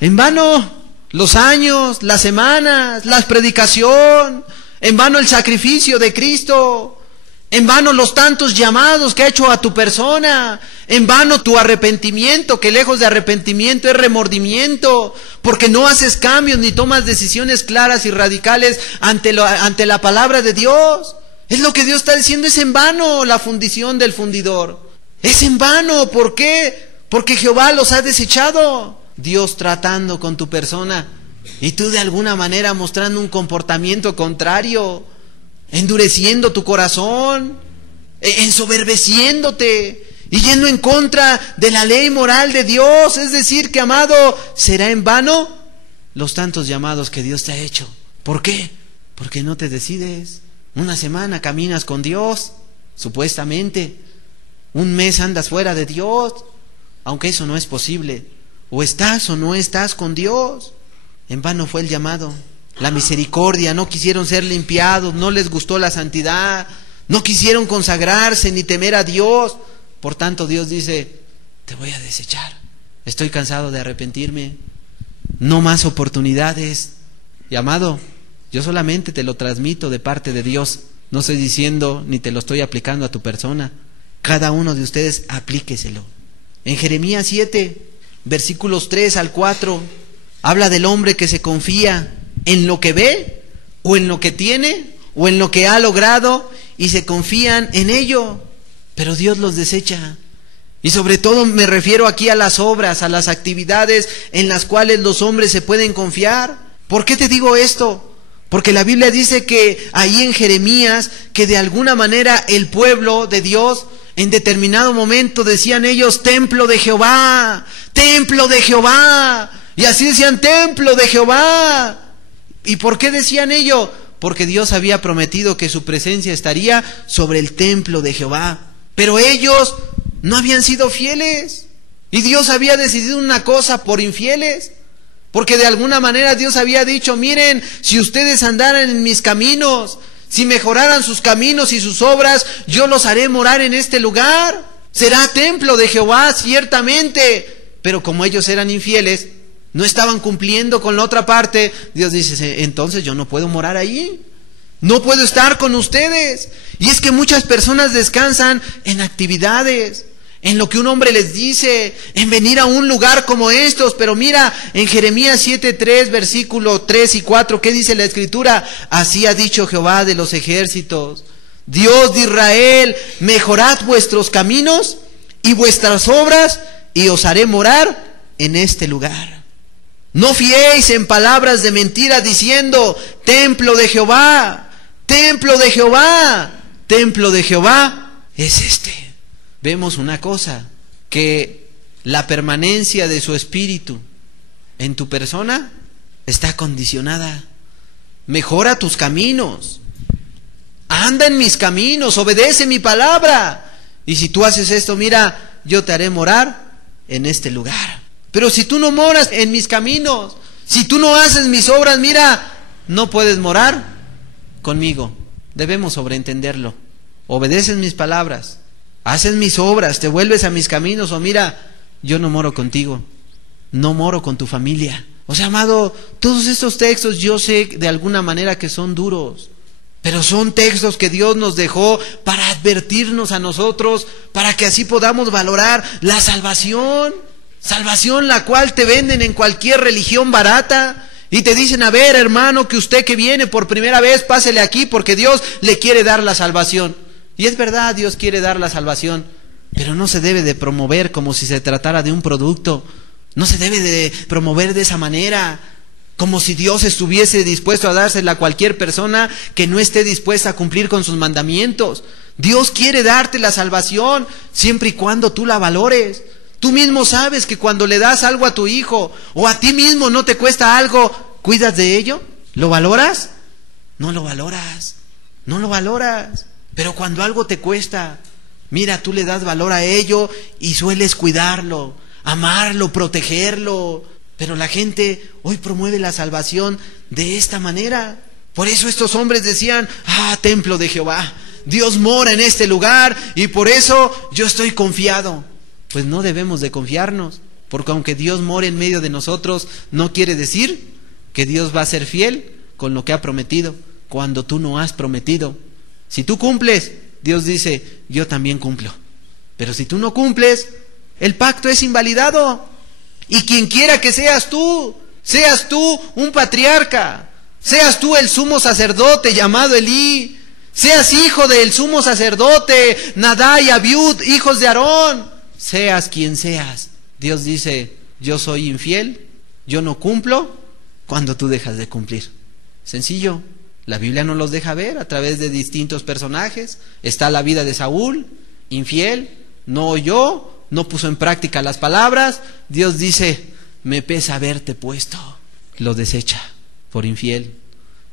En vano los años, las semanas, la predicación, en vano el sacrificio de Cristo, en vano los tantos llamados que ha hecho a tu persona, en vano tu arrepentimiento, que lejos de arrepentimiento es remordimiento, porque no haces cambios ni tomas decisiones claras y radicales ante la palabra de Dios. Es lo que Dios está diciendo: es en vano la fundición del fundidor. Es en vano. ¿Por qué? Porque Jehová los ha desechado. Dios tratando con tu persona y tú de alguna manera mostrando un comportamiento contrario, endureciendo tu corazón, ensoberbeciéndote y yendo en contra de la ley moral de Dios. Es decir que, amado, será en vano los tantos llamados que Dios te ha hecho. ¿Por qué? Porque no te decides. Una semana caminas con Dios, supuestamente. Un mes andas fuera de Dios, aunque eso no es posible. O estás o no estás con Dios. En vano fue el llamado, la misericordia. No quisieron ser limpiados, no les gustó la santidad, no quisieron consagrarse ni temer a Dios. Por tanto, Dios dice: te voy a desechar. Estoy cansado de arrepentirme. No más oportunidades. Y, amado, yo solamente te lo transmito de parte de Dios. No estoy diciendo ni te lo estoy aplicando a tu persona. Cada uno de ustedes aplíqueselo. En Jeremías 7, versículos 3 al 4, habla del hombre que se confía en lo que ve, o en lo que tiene, o en lo que ha logrado, y se confían en ello, pero Dios los desecha. Y sobre todo me refiero aquí a las obras, a las actividades en las cuales los hombres se pueden confiar. ¿Por qué te digo esto? Porque la Biblia dice que ahí en Jeremías, que de alguna manera el pueblo de Dios, en determinado momento decían ellos: templo de Jehová, templo de Jehová. Y así decían: templo de Jehová. ¿Y por qué decían ello? Porque Dios había prometido que su presencia estaría sobre el templo de Jehová. Pero ellos no habían sido fieles. Y Dios había decidido una cosa por infieles. Porque de alguna manera Dios había dicho: miren, si ustedes andaran en mis caminos, si mejoraran sus caminos y sus obras, yo los haré morar en este lugar. Será templo de Jehová, ciertamente. Pero como ellos eran infieles, no estaban cumpliendo con la otra parte, Dios dice: entonces yo no puedo morar ahí. No puedo estar con ustedes. Y es que muchas personas descansan en actividades, en lo que un hombre les dice, en venir a un lugar como estos. Pero mira, en Jeremías 7:3, versículo 3 y 4, ¿qué dice la Escritura? Así ha dicho Jehová de los ejércitos, Dios de Israel: mejorad vuestros caminos y vuestras obras, y os haré morar en este lugar. No fiéis en palabras de mentira diciendo: templo de Jehová, templo de Jehová, templo de Jehová es este. Vemos una cosa, que la permanencia de su espíritu en tu persona está condicionada. Mejora tus caminos, anda en mis caminos, obedece mi palabra. Y si tú haces esto, mira, yo te haré morar en este lugar. Pero si tú no moras en mis caminos, si tú no haces mis obras, mira, no puedes morar conmigo. Debemos sobreentenderlo. obedeces mis palabras, haces mis obras, te vuelves a mis caminos, o mira, yo no moro contigo, no moro con tu familia. O sea, amado, todos estos textos yo sé de alguna manera que son duros, pero son textos que Dios nos dejó para advertirnos a nosotros, para que así podamos valorar la salvación. Salvación la cual te venden en cualquier religión barata y te dicen, a ver, hermano, que usted que viene por primera vez, pásele aquí porque Dios le quiere dar la salvación. Y es verdad, Dios quiere dar la salvación, pero no se debe de promover como si se tratara de un producto. No se debe de promover de esa manera, como si Dios estuviese dispuesto a dársela a cualquier persona que no esté dispuesta a cumplir con sus mandamientos. Dios quiere darte la salvación siempre y cuando tú la valores. Tú mismo sabes que cuando le das algo a tu hijo o a ti mismo no te cuesta algo, ¿cuidas de ello? ¿Lo valoras? No lo valoras, no lo valoras. Pero cuando algo te cuesta, mira, tú le das valor a ello y sueles cuidarlo, amarlo, protegerlo. Pero la gente hoy promueve la salvación de esta manera. Por eso estos hombres decían, templo de Jehová, Dios mora en este lugar y por eso yo estoy confiado. Pues no debemos de confiarnos, porque aunque Dios more en medio de nosotros, no quiere decir que Dios va a ser fiel con lo que ha prometido, cuando tú no has prometido. Si tú cumples, Dios dice, yo también cumplo. Pero si tú no cumples, el pacto es invalidado. Y quien quiera que seas tú un patriarca, seas tú el sumo sacerdote llamado Elí, seas hijo del sumo sacerdote Nadab y Abiud, hijos de Aarón, seas quien seas, Dios dice, yo soy infiel, yo no cumplo cuando tú dejas de cumplir. Sencillo. La Biblia nos los deja ver a través de distintos personajes. Está la vida de Saúl, infiel, no oyó, no puso en práctica las palabras. Dios dice, me pesa haberte puesto. Lo desecha por infiel,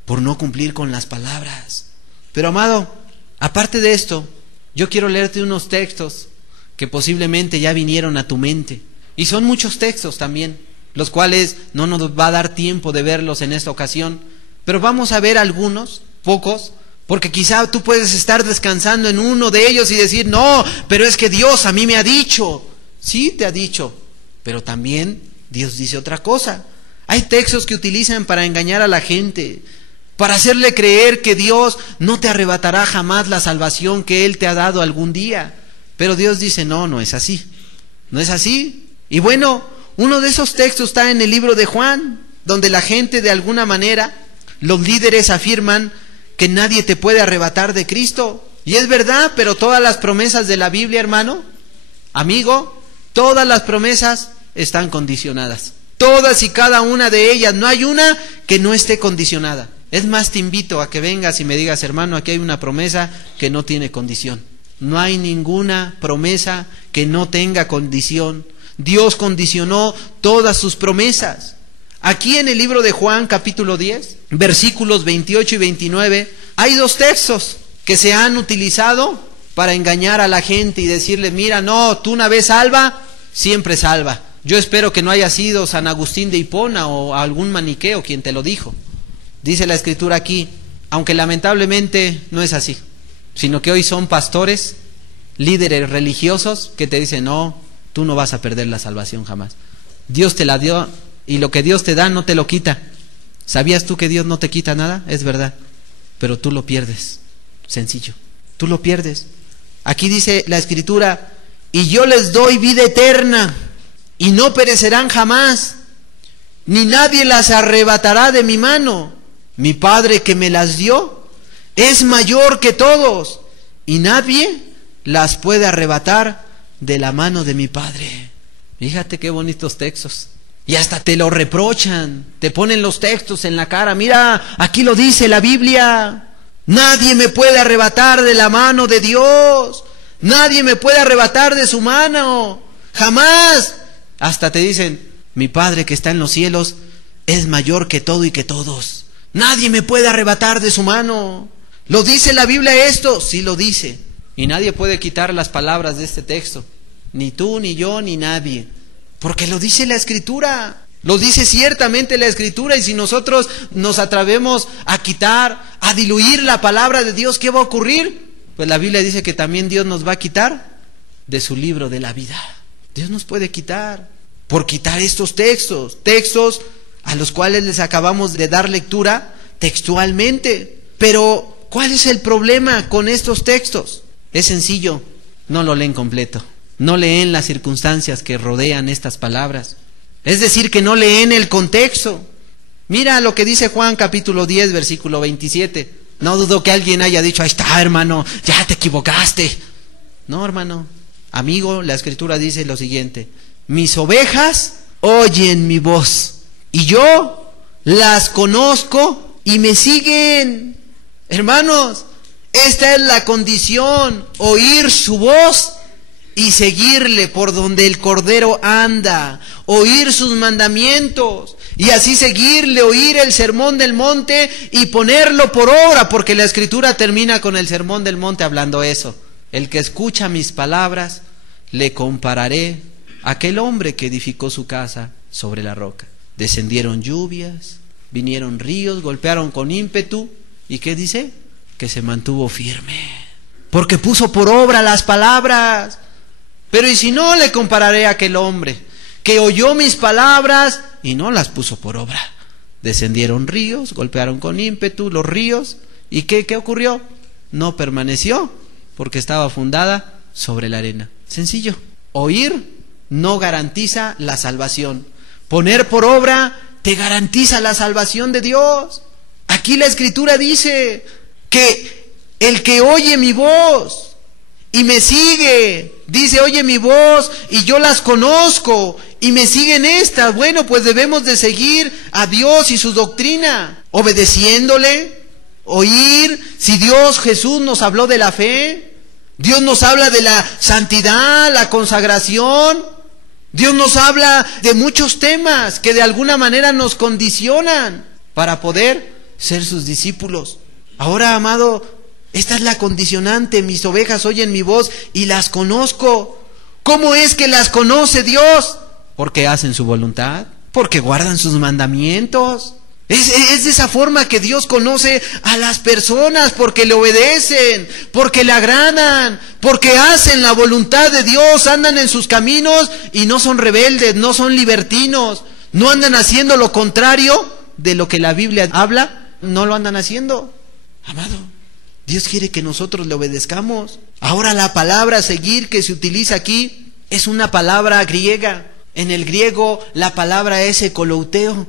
por no cumplir con las palabras. Pero amado, aparte de esto, yo quiero leerte unos textos que posiblemente ya vinieron a tu mente. Y son muchos textos también, los cuales no nos va a dar tiempo de verlos en esta ocasión. Pero vamos a ver algunos, pocos, porque quizá tú puedes estar descansando en uno de ellos y decir, no, pero es que Dios a mí me ha dicho. Sí, te ha dicho, pero también Dios dice otra cosa. Hay textos que utilizan para engañar a la gente, para hacerle creer que Dios no te arrebatará jamás la salvación que Él te ha dado algún día. Pero Dios dice, no, no es así, no es así. Y bueno, uno de esos textos está en el libro de Juan, donde la gente de alguna manera, los líderes afirman que nadie te puede arrebatar de Cristo. Y es verdad, pero todas las promesas de la Biblia, hermano, amigo, todas las promesas están condicionadas. Todas y cada una de ellas, no hay una que no esté condicionada. Es más, te invito a que vengas y me digas, hermano, aquí hay una promesa que no tiene condición. No hay ninguna promesa que no tenga condición. Dios condicionó todas sus promesas. Aquí en el libro de Juan, capítulo 10, versículos 28 y 29, hay dos textos que se han utilizado para engañar a la gente y decirle, mira, no, tú una vez salva, siempre salva. Yo espero que no haya sido San Agustín de Hipona o algún maniqueo quien te lo dijo. Dice la Escritura aquí, aunque lamentablemente no es así, sino que hoy son pastores, líderes religiosos que te dicen, no, tú no vas a perder la salvación jamás. Dios te la dio y lo que Dios te da no te lo quita. ¿Sabías tú que Dios no te quita nada? Es verdad, pero tú lo pierdes. Sencillo, tú lo pierdes. Aquí dice la Escritura, y yo les doy vida eterna y no perecerán jamás, ni nadie las arrebatará de mi mano. Mi Padre que me las dio es mayor que todos y nadie las puede arrebatar de la mano de mi Padre. Fíjate qué bonitos textos. Y hasta te lo reprochan, te ponen los textos en la cara. Mira, aquí lo dice la Biblia. Nadie me puede arrebatar de la mano de Dios. Nadie me puede arrebatar de su mano. Jamás. Hasta te dicen, mi Padre que está en los cielos es mayor que todo y que todos. Nadie me puede arrebatar de su mano. ¿Lo dice la Biblia esto? Sí lo dice. Y nadie puede quitar las palabras de este texto. Ni tú, ni yo, ni nadie. Porque lo dice la Escritura. Lo dice ciertamente la Escritura. Y si nosotros nos atrevemos a quitar, a diluir la palabra de Dios, ¿qué va a ocurrir? Pues la Biblia dice que también Dios nos va a quitar de su libro de la vida. Dios nos puede quitar por quitar estos textos a los cuales les acabamos de dar lectura textualmente. Pero ¿cuál es el problema con estos textos? Es sencillo, no lo leen completo, no leen las circunstancias que rodean estas palabras. Es decir, que no leen el contexto. Mira lo que dice Juan capítulo 10, versículo 27. No dudo que alguien haya dicho, ahí está, hermano, ya te equivocaste. No, hermano, amigo, la Escritura dice lo siguiente: mis ovejas oyen mi voz, y yo las conozco y me siguen. Hermanos, esta es la condición: oír su voz y seguirle por donde el Cordero anda, oír sus mandamientos y así seguirle, oír el sermón del monte y ponerlo por obra, porque la Escritura termina con el sermón del monte hablando eso: el que escucha mis palabras le compararé a aquel hombre que edificó su casa sobre la roca. Descendieron lluvias, vinieron ríos, golpearon con ímpetu, ¿y qué dice? Que se mantuvo firme, porque puso por obra las palabras. Pero ¿y si no? Le compararé a aquel hombre que oyó mis palabras y no las puso por obra. Descendieron ríos, golpearon con ímpetu los ríos, ¿y qué ocurrió? No permaneció, porque estaba fundada sobre la arena. Sencillo. Oír no garantiza la salvación. Poner por obra te garantiza la salvación de Dios. Aquí la Escritura dice que el que oye mi voz y me sigue, dice, oye mi voz y yo las conozco y me siguen estas. Bueno, pues debemos de seguir a Dios y su doctrina, obedeciéndole, oír. Si Dios, Jesús nos habló de la fe, Dios nos habla de la santidad, la consagración, Dios nos habla de muchos temas que de alguna manera nos condicionan para poder ser sus discípulos. Ahora, amado, esta es la condicionante: mis ovejas oyen mi voz y las conozco. ¿Cómo es que las conoce Dios? Porque hacen su voluntad, porque guardan sus mandamientos. Es de esa forma que Dios conoce a las personas, porque le obedecen, porque le agradan, porque hacen la voluntad de Dios, andan en sus caminos y no son rebeldes, no son libertinos, no andan haciendo lo contrario de lo que la Biblia habla, no lo andan haciendo. Amado, Dios quiere que nosotros le obedezcamos. Ahora, la palabra seguir que se utiliza aquí es una palabra griega. En el griego la palabra es ekolouteo.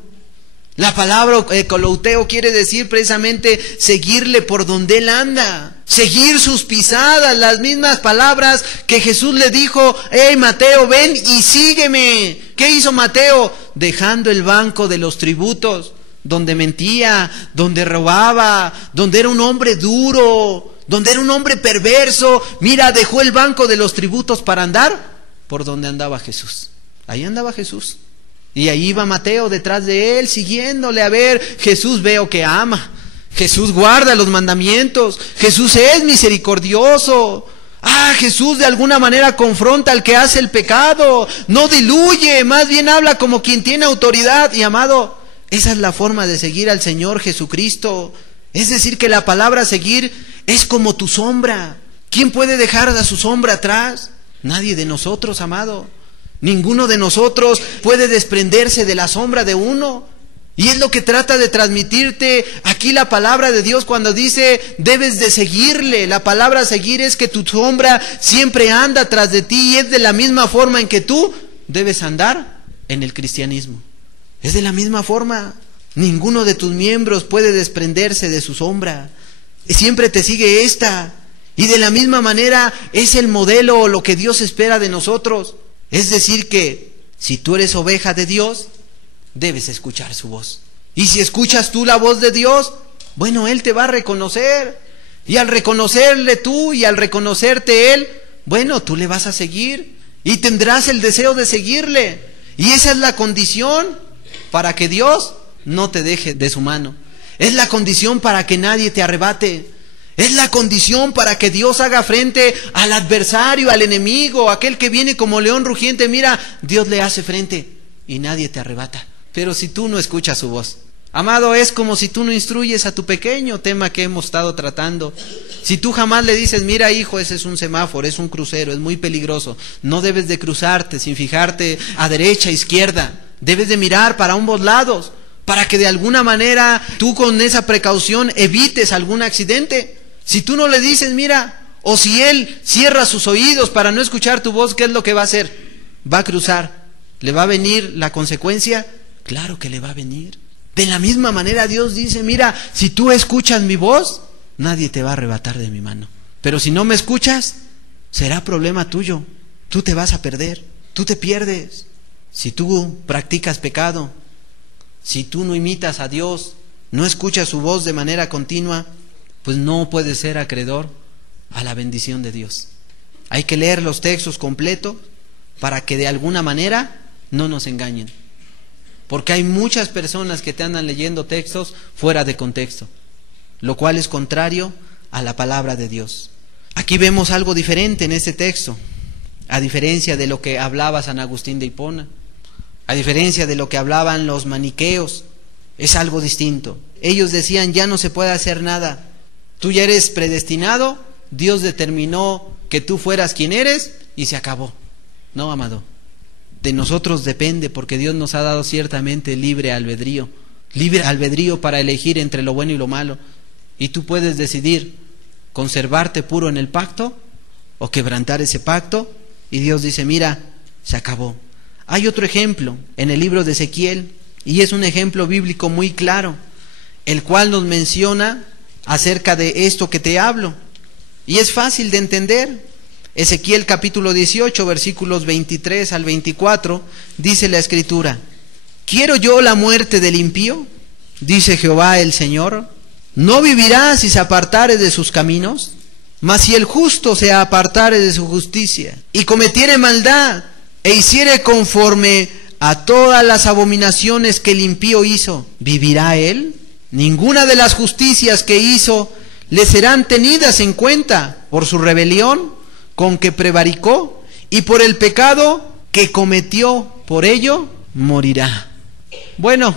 La palabra ekolouteo quiere decir precisamente seguirle por donde él anda, seguir sus pisadas, las mismas palabras que Jesús le dijo: hey Mateo, ven y sígueme. ¿Qué hizo Mateo? Dejando el banco de los tributos, donde mentía, donde robaba, donde era un hombre duro, donde era un hombre perverso. Mira, dejó el banco de los tributos para andar por donde andaba Jesús. Ahí andaba Jesús. Y ahí iba Mateo detrás de él, siguiéndole. A ver, Jesús veo que ama, Jesús guarda los mandamientos, Jesús es misericordioso. Jesús de alguna manera confronta al que hace el pecado, no diluye, más bien habla como quien tiene autoridad. Y amado, esa es la forma de seguir al Señor Jesucristo. Es decir, que la palabra seguir es como tu sombra. ¿Quién puede dejar a su sombra atrás? Nadie de nosotros, amado. Ninguno de nosotros puede desprenderse de la sombra de uno. Y es lo que trata de transmitirte aquí la palabra de Dios cuando dice debes de seguirle. La palabra seguir es que tu sombra siempre anda tras de ti, y es de la misma forma en que tú debes andar en el cristianismo. Es de la misma forma. Ninguno de tus miembros puede desprenderse de su sombra. Siempre te sigue esta. Y de la misma manera es el modelo o lo que Dios espera de nosotros. Es decir que si tú eres oveja de Dios, debes escuchar su voz. Y si escuchas tú la voz de Dios, bueno, Él te va a reconocer. Y al reconocerle tú y al reconocerte Él, bueno, tú le vas a seguir y tendrás el deseo de seguirle. Y esa es la condición para que Dios no te deje de su mano. Es la condición para que nadie te arrebate. Es la condición para que Dios haga frente al adversario, al enemigo, aquel que viene como león rugiente. Mira, Dios le hace frente y nadie te arrebata. Pero si tú no escuchas su voz, Amado, es como si tú no instruyes a tu pequeño, tema que hemos estado tratando. Si tú jamás le dices, mira hijo, ese es un semáforo, es un crucero, es muy peligroso, no debes de cruzarte sin fijarte a derecha, izquierda, debes de mirar para ambos lados, para que de alguna manera tú con esa precaución evites algún accidente. Si tú no le dices, mira, o si él cierra sus oídos para no escuchar tu voz, ¿qué es lo que va a hacer? Va a cruzar. ¿Le va a venir la consecuencia? Claro que le va a venir. De la misma manera Dios dice, mira, si tú escuchas mi voz, nadie te va a arrebatar de mi mano. Pero si no me escuchas, será problema tuyo. Tú te vas a perder, tú te pierdes. Si tú practicas pecado, si tú no imitas a Dios, no escuchas su voz de manera continua, pues no puedes ser acreedor a la bendición de Dios. Hay que leer los textos completos para que de alguna manera no nos engañen. Porque hay muchas personas que te andan leyendo textos fuera de contexto, lo cual es contrario a la palabra de Dios. Aquí vemos algo diferente en este texto, a diferencia de lo que hablaba San Agustín de Hipona, a diferencia de lo que hablaban los maniqueos, es algo distinto. Ellos decían, ya no se puede hacer nada, tú ya eres predestinado, Dios determinó que tú fueras quien eres y se acabó. No, amado. De nosotros depende, porque Dios nos ha dado ciertamente libre albedrío para elegir entre lo bueno y lo malo, y tú puedes decidir conservarte puro en el pacto o quebrantar ese pacto, y Dios dice, mira, se acabó. Hay otro ejemplo en el libro de Ezequiel, y es un ejemplo bíblico muy claro, el cual nos menciona acerca de esto que te hablo, y es fácil de entender. Ezequiel capítulo 18, versículos 23 al 24, dice la Escritura: ¿Quiero yo la muerte del impío? Dice Jehová el Señor. ¿No vivirá si se apartare de sus caminos? Mas si el justo se apartare de su justicia, y cometiere maldad, e hiciere conforme a todas las abominaciones que el impío hizo, ¿vivirá él? Ninguna de las justicias que hizo le serán tenidas en cuenta por su rebelión con que prevaricó, y por el pecado que cometió, por ello morirá. Bueno,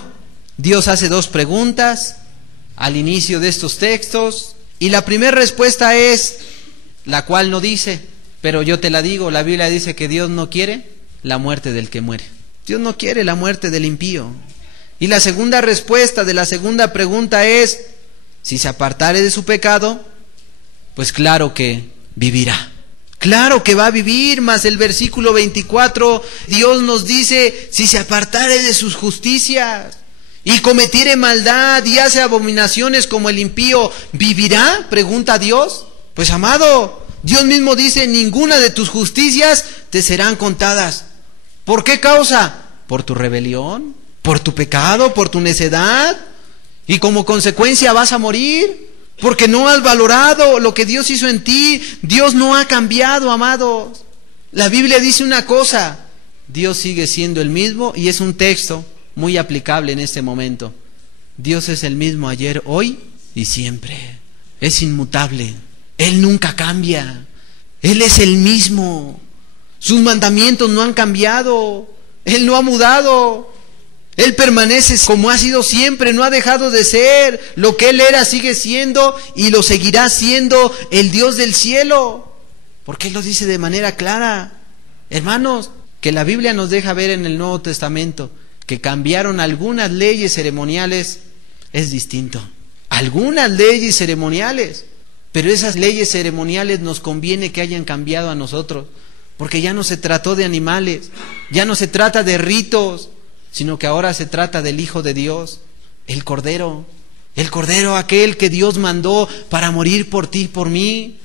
Dios hace dos preguntas al inicio de estos textos, y la primera respuesta es, la cual no dice, pero yo te la digo, la Biblia dice que Dios no quiere la muerte del que muere. Dios no quiere la muerte del impío. Y la segunda respuesta de la segunda pregunta es, si se apartare de su pecado, pues claro que vivirá. Claro que va a vivir, mas el versículo 24, Dios nos dice, si se apartare de sus justicias y cometiere maldad y hace abominaciones como el impío, ¿vivirá? Pregunta Dios. Pues amado, Dios mismo dice, ninguna de tus justicias te serán contadas. ¿Por qué causa? Por tu rebelión, por tu pecado, por tu necedad, y como consecuencia vas a morir. Porque no has valorado lo que Dios hizo en ti. Dios no ha cambiado, amados. La Biblia dice una cosa, Dios sigue siendo el mismo, y es un texto muy aplicable en este momento. Dios es el mismo ayer, hoy y siempre. Es inmutable. Él nunca cambia. Él es el mismo. Sus mandamientos no han cambiado. Él no ha mudado. Él permanece como ha sido siempre, no ha dejado de ser. Lo que Él era sigue siendo y lo seguirá siendo, el Dios del cielo. Porque Él lo dice de manera clara. Hermanos, que la Biblia nos deja ver en el Nuevo Testamento que cambiaron algunas leyes ceremoniales, es distinto. Algunas leyes ceremoniales, pero esas leyes ceremoniales nos conviene que hayan cambiado a nosotros, porque ya no se trató de animales, ya no se trata de ritos, sino que ahora se trata del Hijo de Dios, el Cordero aquel que Dios mandó para morir por ti y por mí.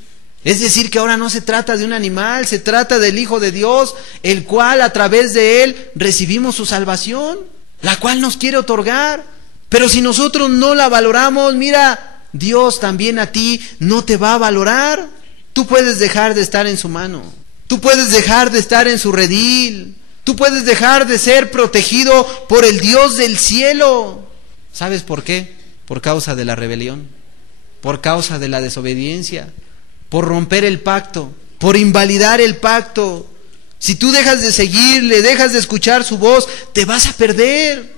Es decir, que ahora no se trata de un animal, se trata del Hijo de Dios, el cual a través de Él recibimos su salvación, la cual nos quiere otorgar. Pero si nosotros no la valoramos, mira, Dios también a ti no te va a valorar. Tú puedes dejar de estar en su mano, tú puedes dejar de estar en su redil, tú puedes dejar de ser protegido por el Dios del cielo. ¿Sabes por qué? Por causa de la rebelión, por causa de la desobediencia, por romper el pacto, por invalidar el pacto. Si tú dejas de seguirle, dejas de escuchar su voz, te vas a perder,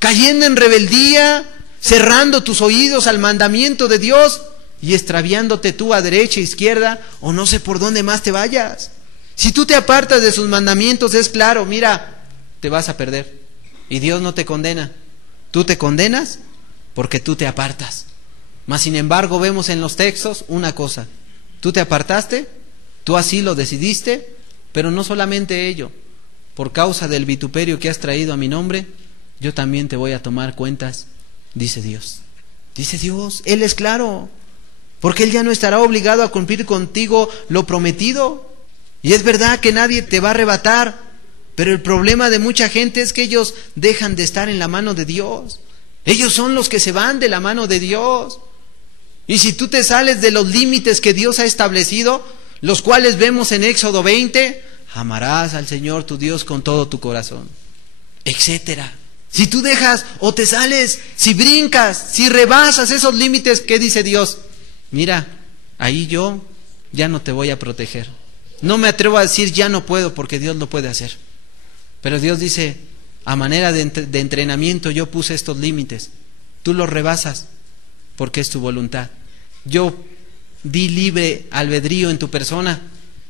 cayendo en rebeldía, cerrando tus oídos al mandamiento de Dios y extraviándote tú a derecha e izquierda, o no sé por dónde más te vayas. Si tú te apartas de sus mandamientos, es claro, mira, te vas a perder. Y Dios no te condena. Tú te condenas porque tú te apartas. Mas sin embargo vemos en los textos una cosa: tú te apartaste, tú así lo decidiste, pero no solamente ello, por causa del vituperio que has traído a mi nombre, yo también te voy a tomar cuentas, dice Dios. Dice Dios, Él es claro, porque Él ya no estará obligado a cumplir contigo lo prometido. Y es verdad que nadie te va a arrebatar, pero el problema de mucha gente es que ellos dejan de estar en la mano de Dios. Ellos son los que se van de la mano de Dios. Y si tú te sales de los límites que Dios ha establecido, los cuales vemos en Éxodo 20, amarás al Señor tu Dios con todo tu corazón, etcétera. Si tú dejas o te sales, si brincas, si rebasas esos límites, ¿qué dice Dios? Mira, ahí yo ya no te voy a proteger. No me atrevo a decir ya no puedo, porque Dios lo puede hacer. Pero Dios dice, a manera de entrenamiento yo puse estos límites. Tú los rebasas porque es tu voluntad. Yo di libre albedrío en tu persona,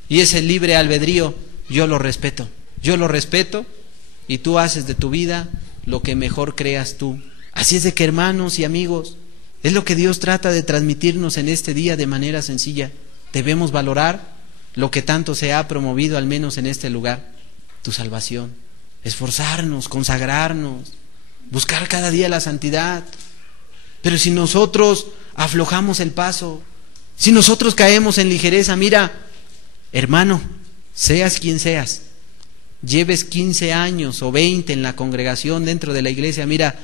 y ese libre albedrío yo lo respeto. Yo lo respeto y tú haces de tu vida lo que mejor creas tú. Así es de que, hermanos y amigos, es lo que Dios trata de transmitirnos en este día de manera sencilla. Debemos valorar lo que tanto se ha promovido, al menos en este lugar, tu salvación. Esforzarnos, consagrarnos, buscar cada día la santidad. Pero si nosotros aflojamos el paso, si nosotros caemos en ligereza, mira, hermano, seas quien seas, lleves 15 años o 20 en la congregación dentro de la iglesia, mira,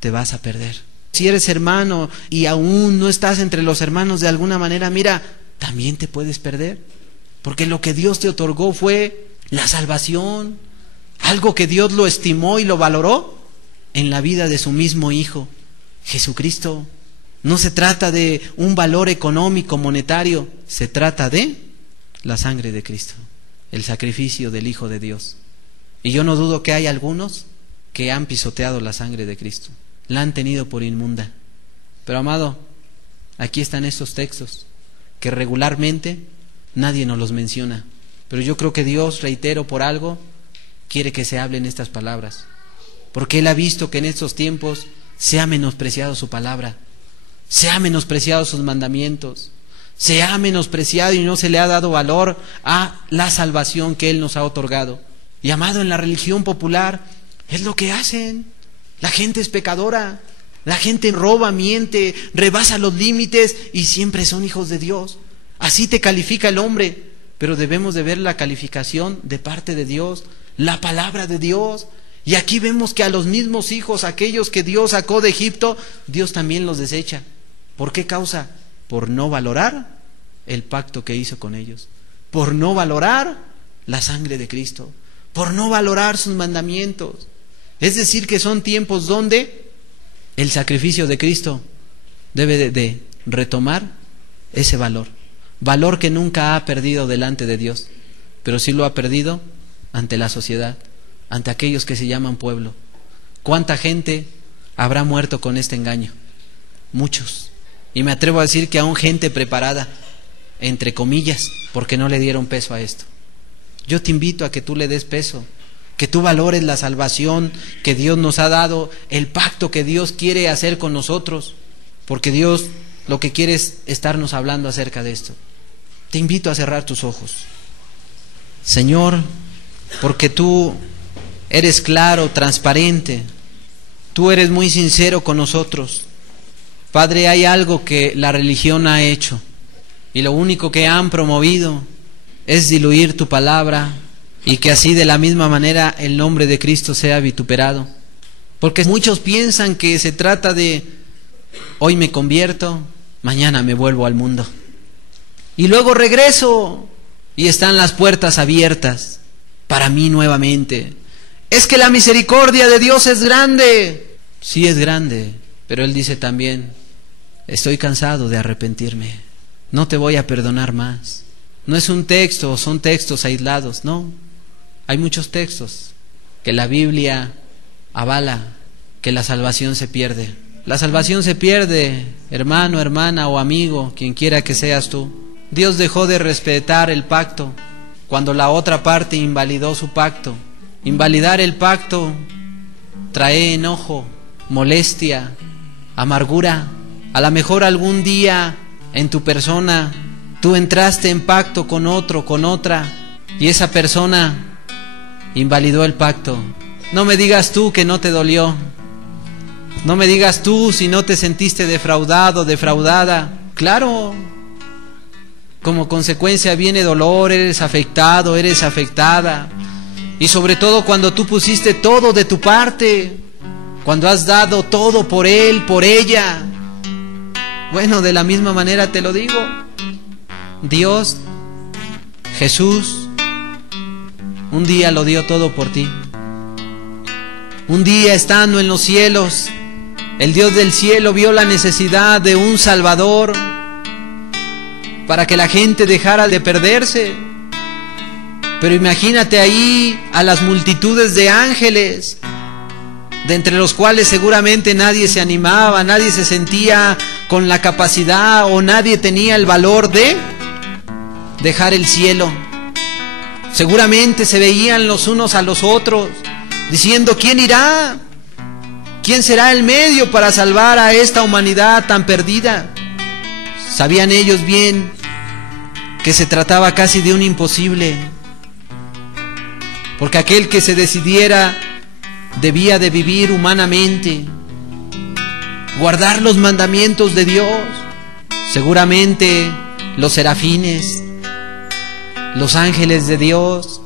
te vas a perder. Si eres hermano y aún no estás entre los hermanos de alguna manera, mira, también te puedes perder. Porque lo que Dios te otorgó fue la salvación, algo que Dios lo estimó y lo valoró en la vida de su mismo Hijo, Jesucristo. No se trata de un valor económico, monetario, se trata de la sangre de Cristo, el sacrificio del Hijo de Dios. Y yo no dudo que hay algunos que han pisoteado la sangre de Cristo, la han tenido por inmunda. Pero amado, aquí están estos textos que regularmente nadie nos los menciona, pero yo creo que Dios, reitero, por algo quiere que se hablen estas palabras, porque Él ha visto que en estos tiempos se ha menospreciado su palabra, se ha menospreciado sus mandamientos, se ha menospreciado y no se le ha dado valor a la salvación que Él nos ha otorgado. Y amado, en la religión popular es lo que hacen. La gente es pecadora, la gente roba, miente, rebasa los límites y siempre son hijos de Dios. Así te califica el hombre, pero debemos de ver la calificación de parte de Dios, la palabra de Dios. Y aquí vemos que a los mismos hijos, aquellos que Dios sacó de Egipto, Dios también los desecha. ¿Por qué causa? Por no valorar el pacto que hizo con ellos, por no valorar la sangre de Cristo, por no valorar sus mandamientos. Es decir, que son tiempos donde el sacrificio de Cristo debe de retomar ese valor, valor que nunca ha perdido delante de Dios, pero sí lo ha perdido ante la sociedad, ante aquellos que se llaman pueblo. ¿Cuánta gente habrá muerto con este engaño? Muchos. Y me atrevo a decir que aún gente preparada, entre comillas, porque no le dieron peso a esto. Yo te invito a que tú le des peso, que tú valores la salvación que Dios nos ha dado, el pacto que Dios quiere hacer con nosotros, porque Dios lo que quiere es estarnos hablando acerca de esto. Te invito a cerrar tus ojos. Señor, porque tú eres claro, transparente, tú eres muy sincero con nosotros. Padre, hay algo que la religión ha hecho y lo único que han promovido es diluir tu palabra y que así de la misma manera el nombre de Cristo sea vituperado. Porque muchos piensan que se trata de hoy me convierto, mañana me vuelvo al mundo y luego regreso y están las puertas abiertas para mí nuevamente. Es que la misericordia de Dios es grande. Sí, es grande, pero Él dice también: estoy cansado de arrepentirme, no te voy a perdonar más. No es un texto, son textos aislados, no. Hay muchos textos que la Biblia avala que la salvación se pierde. La salvación se pierde, hermano, hermana o amigo, quien quiera que seas tú. Dios dejó de respetar el pacto cuando la otra parte invalidó su pacto. Invalidar el pacto trae enojo, molestia, amargura. A lo mejor algún día en tu persona tú entraste en pacto con otro, con otra, y esa persona invalidó el pacto. No me digas tú que no te dolió. No me digas tú si no te sentiste defraudado, defraudada. Claro, como consecuencia viene dolor, eres afectado, eres afectada. Y sobre todo cuando tú pusiste todo de tu parte, cuando has dado todo por él, por ella. Bueno, de la misma manera te lo digo. Dios, Jesús, un día lo dio todo por ti. Un día estando en los cielos, el Dios del cielo vio la necesidad de un Salvador para que la gente dejara de perderse. Pero imagínate ahí a las multitudes de ángeles, de entre los cuales seguramente nadie se animaba, nadie se sentía con la capacidad o nadie tenía el valor de dejar el cielo. Seguramente se veían los unos a los otros, diciendo: ¿quién irá? ¿Quién será el medio para salvar a esta humanidad tan perdida? Sabían ellos bien que se trataba casi de un imposible, porque aquel que se decidiera debía de vivir humanamente, guardar los mandamientos de Dios. Seguramente los serafines, los ángeles de Dios,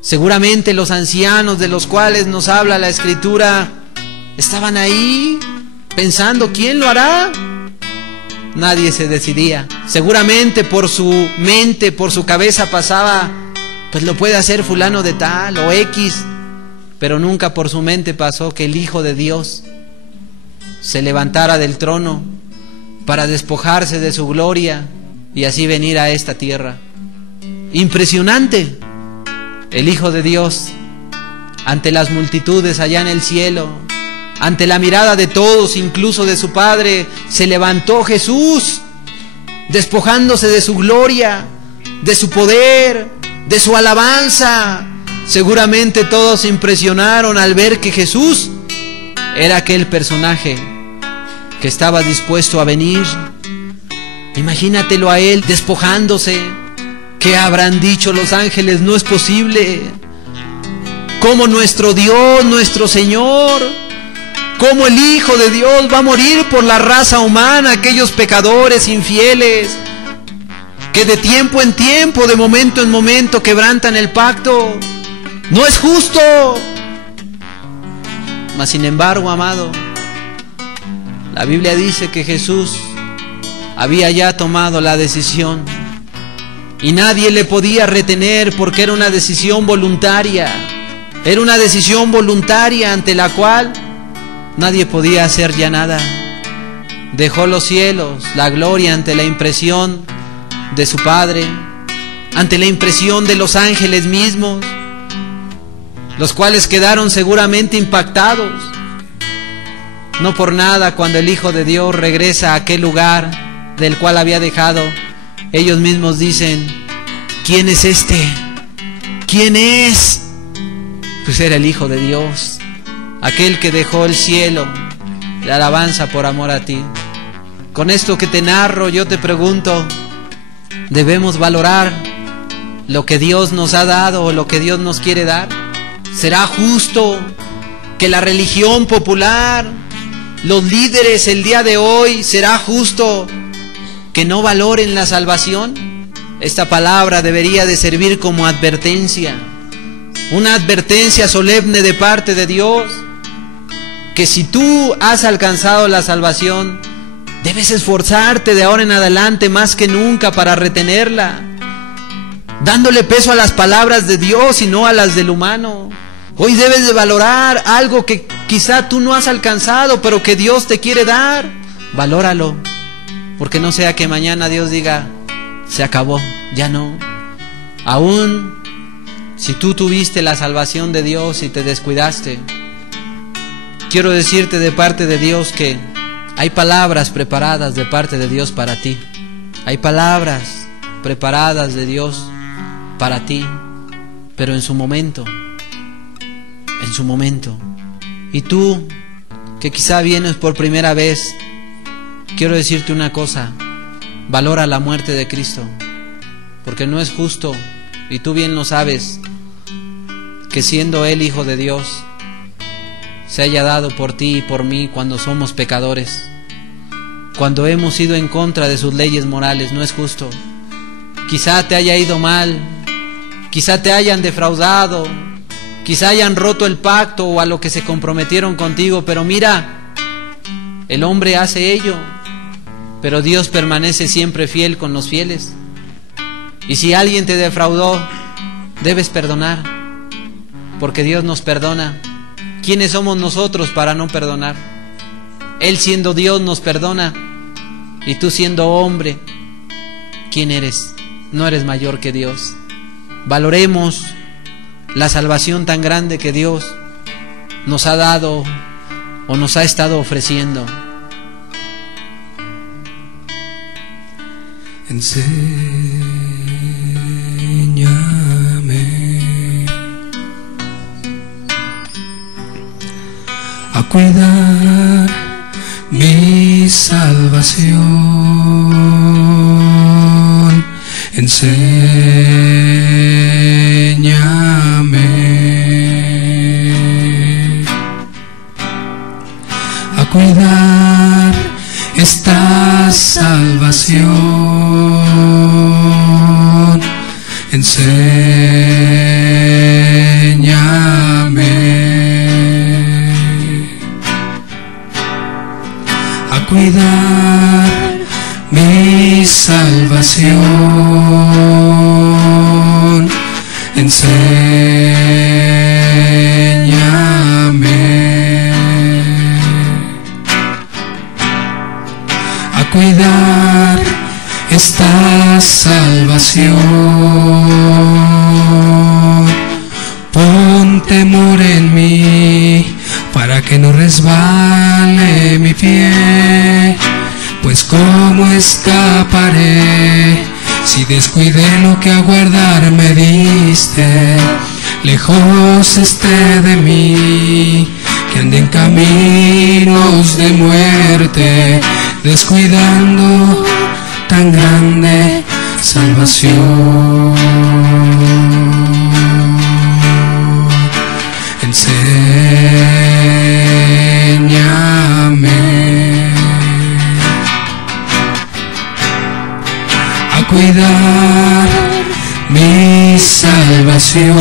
seguramente los ancianos de los cuales nos habla la Escritura, estaban ahí pensando: ¿quién lo hará? Nadie se decidía. Seguramente por su mente, por su cabeza pasaba: pues lo puede hacer fulano de tal o X. Pero nunca por su mente pasó que el Hijo de Dios se levantara del trono para despojarse de su gloria y así venir a esta tierra. Impresionante. El Hijo de Dios, ante las multitudes allá en el cielo, ante la mirada de todos, incluso de su Padre, se levantó Jesús, despojándose de su gloria, de su poder, de su alabanza. Seguramente todos se impresionaron al ver que Jesús era aquel personaje que estaba dispuesto a venir. Imagínatelo a él despojándose. ¿Qué habrán dicho los ángeles? No es posible. ¿Cómo nuestro Dios, nuestro Señor, cómo el Hijo de Dios va a morir por la raza humana, aquellos pecadores infieles que de tiempo en tiempo, de momento en momento quebrantan el pacto? No es justo. Mas sin embargo, amado, la Biblia dice que Jesús había ya tomado la decisión y nadie le podía retener, porque era una decisión voluntaria. Era una decisión voluntaria ante la cual nadie podía hacer ya nada. Dejó los cielos, la gloria, ante la impresión de su Padre, ante la impresión de los ángeles mismos, los cuales quedaron seguramente impactados. No por nada, cuando el Hijo de Dios regresa a aquel lugar del cual había dejado, ellos mismos dicen: ¿quién es este? ¿Quién es? Pues era el Hijo de Dios, aquel que dejó el cielo, la alabanza por amor a ti. Con esto que te narro, yo te pregunto: ¿debemos valorar lo que Dios nos ha dado o lo que Dios nos quiere dar? ¿Será justo que la religión popular, los líderes el día de hoy, será justo que no valoren la salvación? Esta palabra debería de servir como advertencia, una advertencia solemne de parte de Dios, que si tú has alcanzado la salvación, debes esforzarte de ahora en adelante más que nunca para retenerla, dándole peso a las palabras de Dios y no a las del humano. Hoy debes de valorar algo que quizá tú no has alcanzado, pero que Dios te quiere dar. Valóralo, porque no sea que mañana Dios diga: se acabó, ya no. Aún si tú tuviste la salvación de Dios y te descuidaste, quiero decirte de parte de Dios que Hay palabras preparadas de parte de Dios para ti. Hay palabras preparadas de Dios para ti, pero en su momento. Y tú, que quizá vienes por primera vez, quiero decirte una cosa: valora la muerte de Cristo, porque no es justo, y tú bien lo sabes, que siendo Él Hijo de Dios, se haya dado por ti y por mí cuando somos pecadores, cuando hemos ido en contra de sus leyes morales. No es justo. Quizá te haya ido mal, quizá te hayan defraudado, quizá hayan roto el pacto o a lo que se comprometieron contigo, pero mira, el hombre hace ello, pero Dios permanece siempre fiel con los fieles. Y si alguien te defraudó, debes perdonar, porque Dios nos perdona. ¿Quiénes somos nosotros para no perdonar? Él siendo Dios nos perdona, y tú siendo hombre, ¿quién eres? No eres mayor que Dios. Valoremos la salvación tan grande que Dios nos ha dado o nos ha estado ofreciendo. Enséñame a cuidar mi salvación. Enséñame a cuidar esta salvación. Enséñame a cuidar mi salvación. Enséñame a cuidar esta salvación. Pon temor en mí para que no resbale mi pie, pues cómo escaparé si descuidé lo que a guardar me diste. Lejos esté de mí, que ande en caminos de muerte, descuidando tan grande salvación. Enséñame a cuidar mi salvación.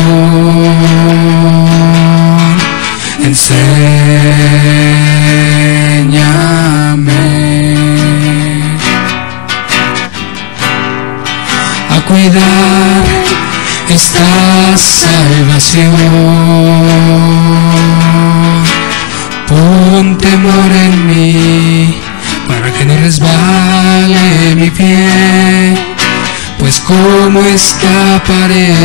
Enséñame a cuidar esta salvación. Pon temor en mí para que no resbale mi pie, pues cómo escaparé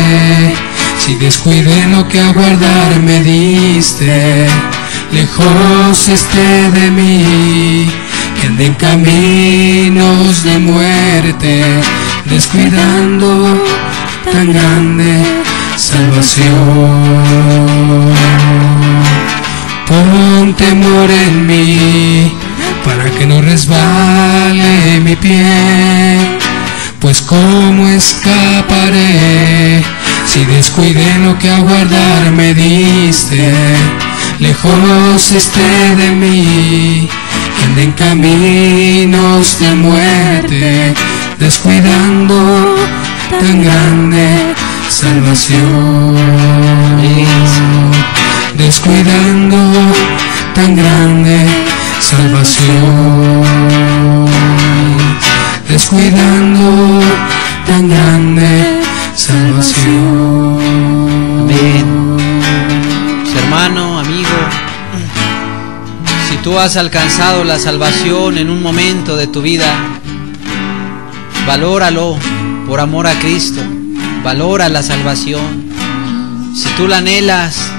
si descuidé lo que a guardar me diste. Lejos esté de mí, que ande en caminos de muerte, descuidando tan grande salvación. Pon temor en mí para que no resbale mi pie, pues cómo escaparé si descuidé lo que a guardar me diste. Lejos esté de mí, que ande en caminos de muerte, descuidando tan grande salvación. Descuidando tan grande salvación. Descuidando tan grande salvación. Amén. Hermano, amigo, si tú has alcanzado la salvación en un momento de tu vida, valóralo por amor a Cristo. Valora la salvación. Si tú la anhelas,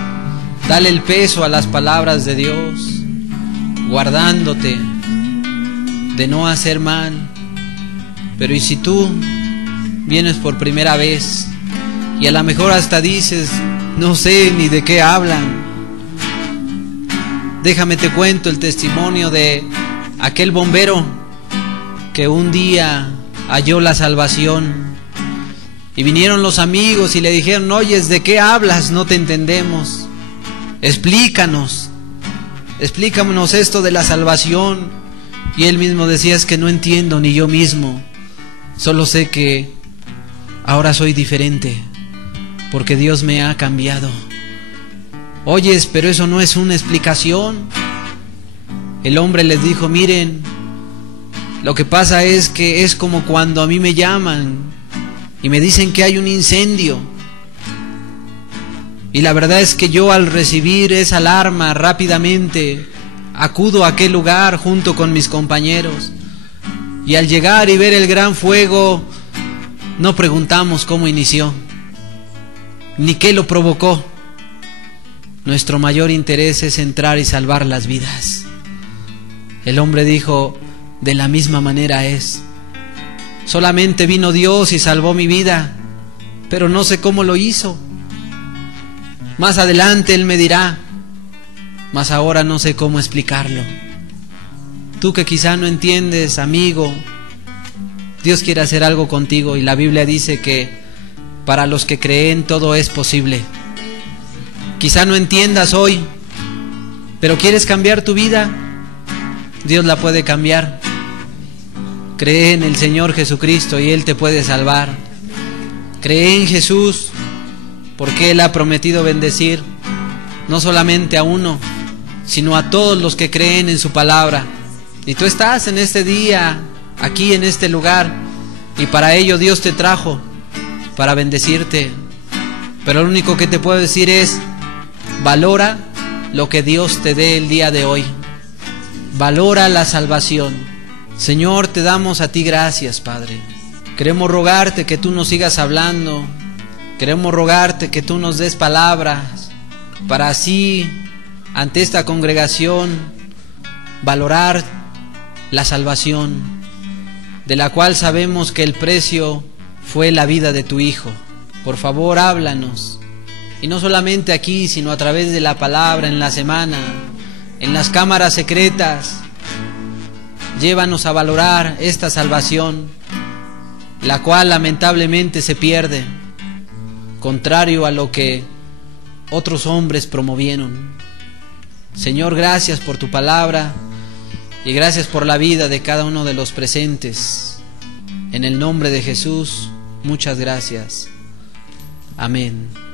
dale el peso a las palabras de Dios, guardándote de no hacer mal. Pero ¿y si tú vienes por primera vez y a lo mejor hasta dices, no sé ni de qué hablan? Déjame te cuento el testimonio de aquel bombero que un día halló la salvación. Y vinieron los amigos y le dijeron, oyes, ¿de qué hablas? No te entendemos. Explícanos esto de la salvación. Y él mismo decía, es que no entiendo ni yo mismo. Solo sé que ahora soy diferente, porque Dios me ha cambiado. Oyes, pero eso no es una explicación. El hombre les dijo, miren, lo que pasa es que es como cuando a mí me llaman y me dicen que hay un incendio. Y la verdad es que yo, al recibir esa alarma, rápidamente acudo a aquel lugar junto con mis compañeros. Y al llegar y ver el gran fuego, no preguntamos cómo inició, ni qué lo provocó. Nuestro mayor interés es entrar y salvar las vidas. El hombre dijo, de la misma manera es. Solamente vino Dios y salvó mi vida, pero no sé cómo lo hizo. Más adelante Él me dirá, mas ahora no sé cómo explicarlo. Tú que quizá no entiendes, amigo, Dios quiere hacer algo contigo, y la Biblia dice que para los que creen todo es posible. Quizá no entiendas hoy, pero quieres cambiar tu vida, Dios la puede cambiar. Cree en el Señor Jesucristo y Él te puede salvar. Cree en Jesús, porque Él ha prometido bendecir no solamente a uno, sino a todos los que creen en su palabra. Y tú estás en este día, aquí en este lugar, y para ello Dios te trajo, para bendecirte. Pero lo único que te puedo decir es, valora lo que Dios te dé el día de hoy. Valora la salvación. Señor, te damos a ti gracias, Padre. Queremos rogarte que tú nos sigas hablando. Queremos rogarte que tú nos des palabras para así, ante esta congregación, valorar la salvación, de la cual sabemos que el precio fue la vida de tu Hijo. Por favor, háblanos. Y no solamente aquí, sino a través de la palabra, en la semana, en las cámaras secretas. Llévanos a valorar esta salvación, la cual lamentablemente se pierde, contrario a lo que otros hombres promovieron. Señor, gracias por tu palabra y gracias por la vida de cada uno de los presentes. En el nombre de Jesús, muchas gracias. Amén.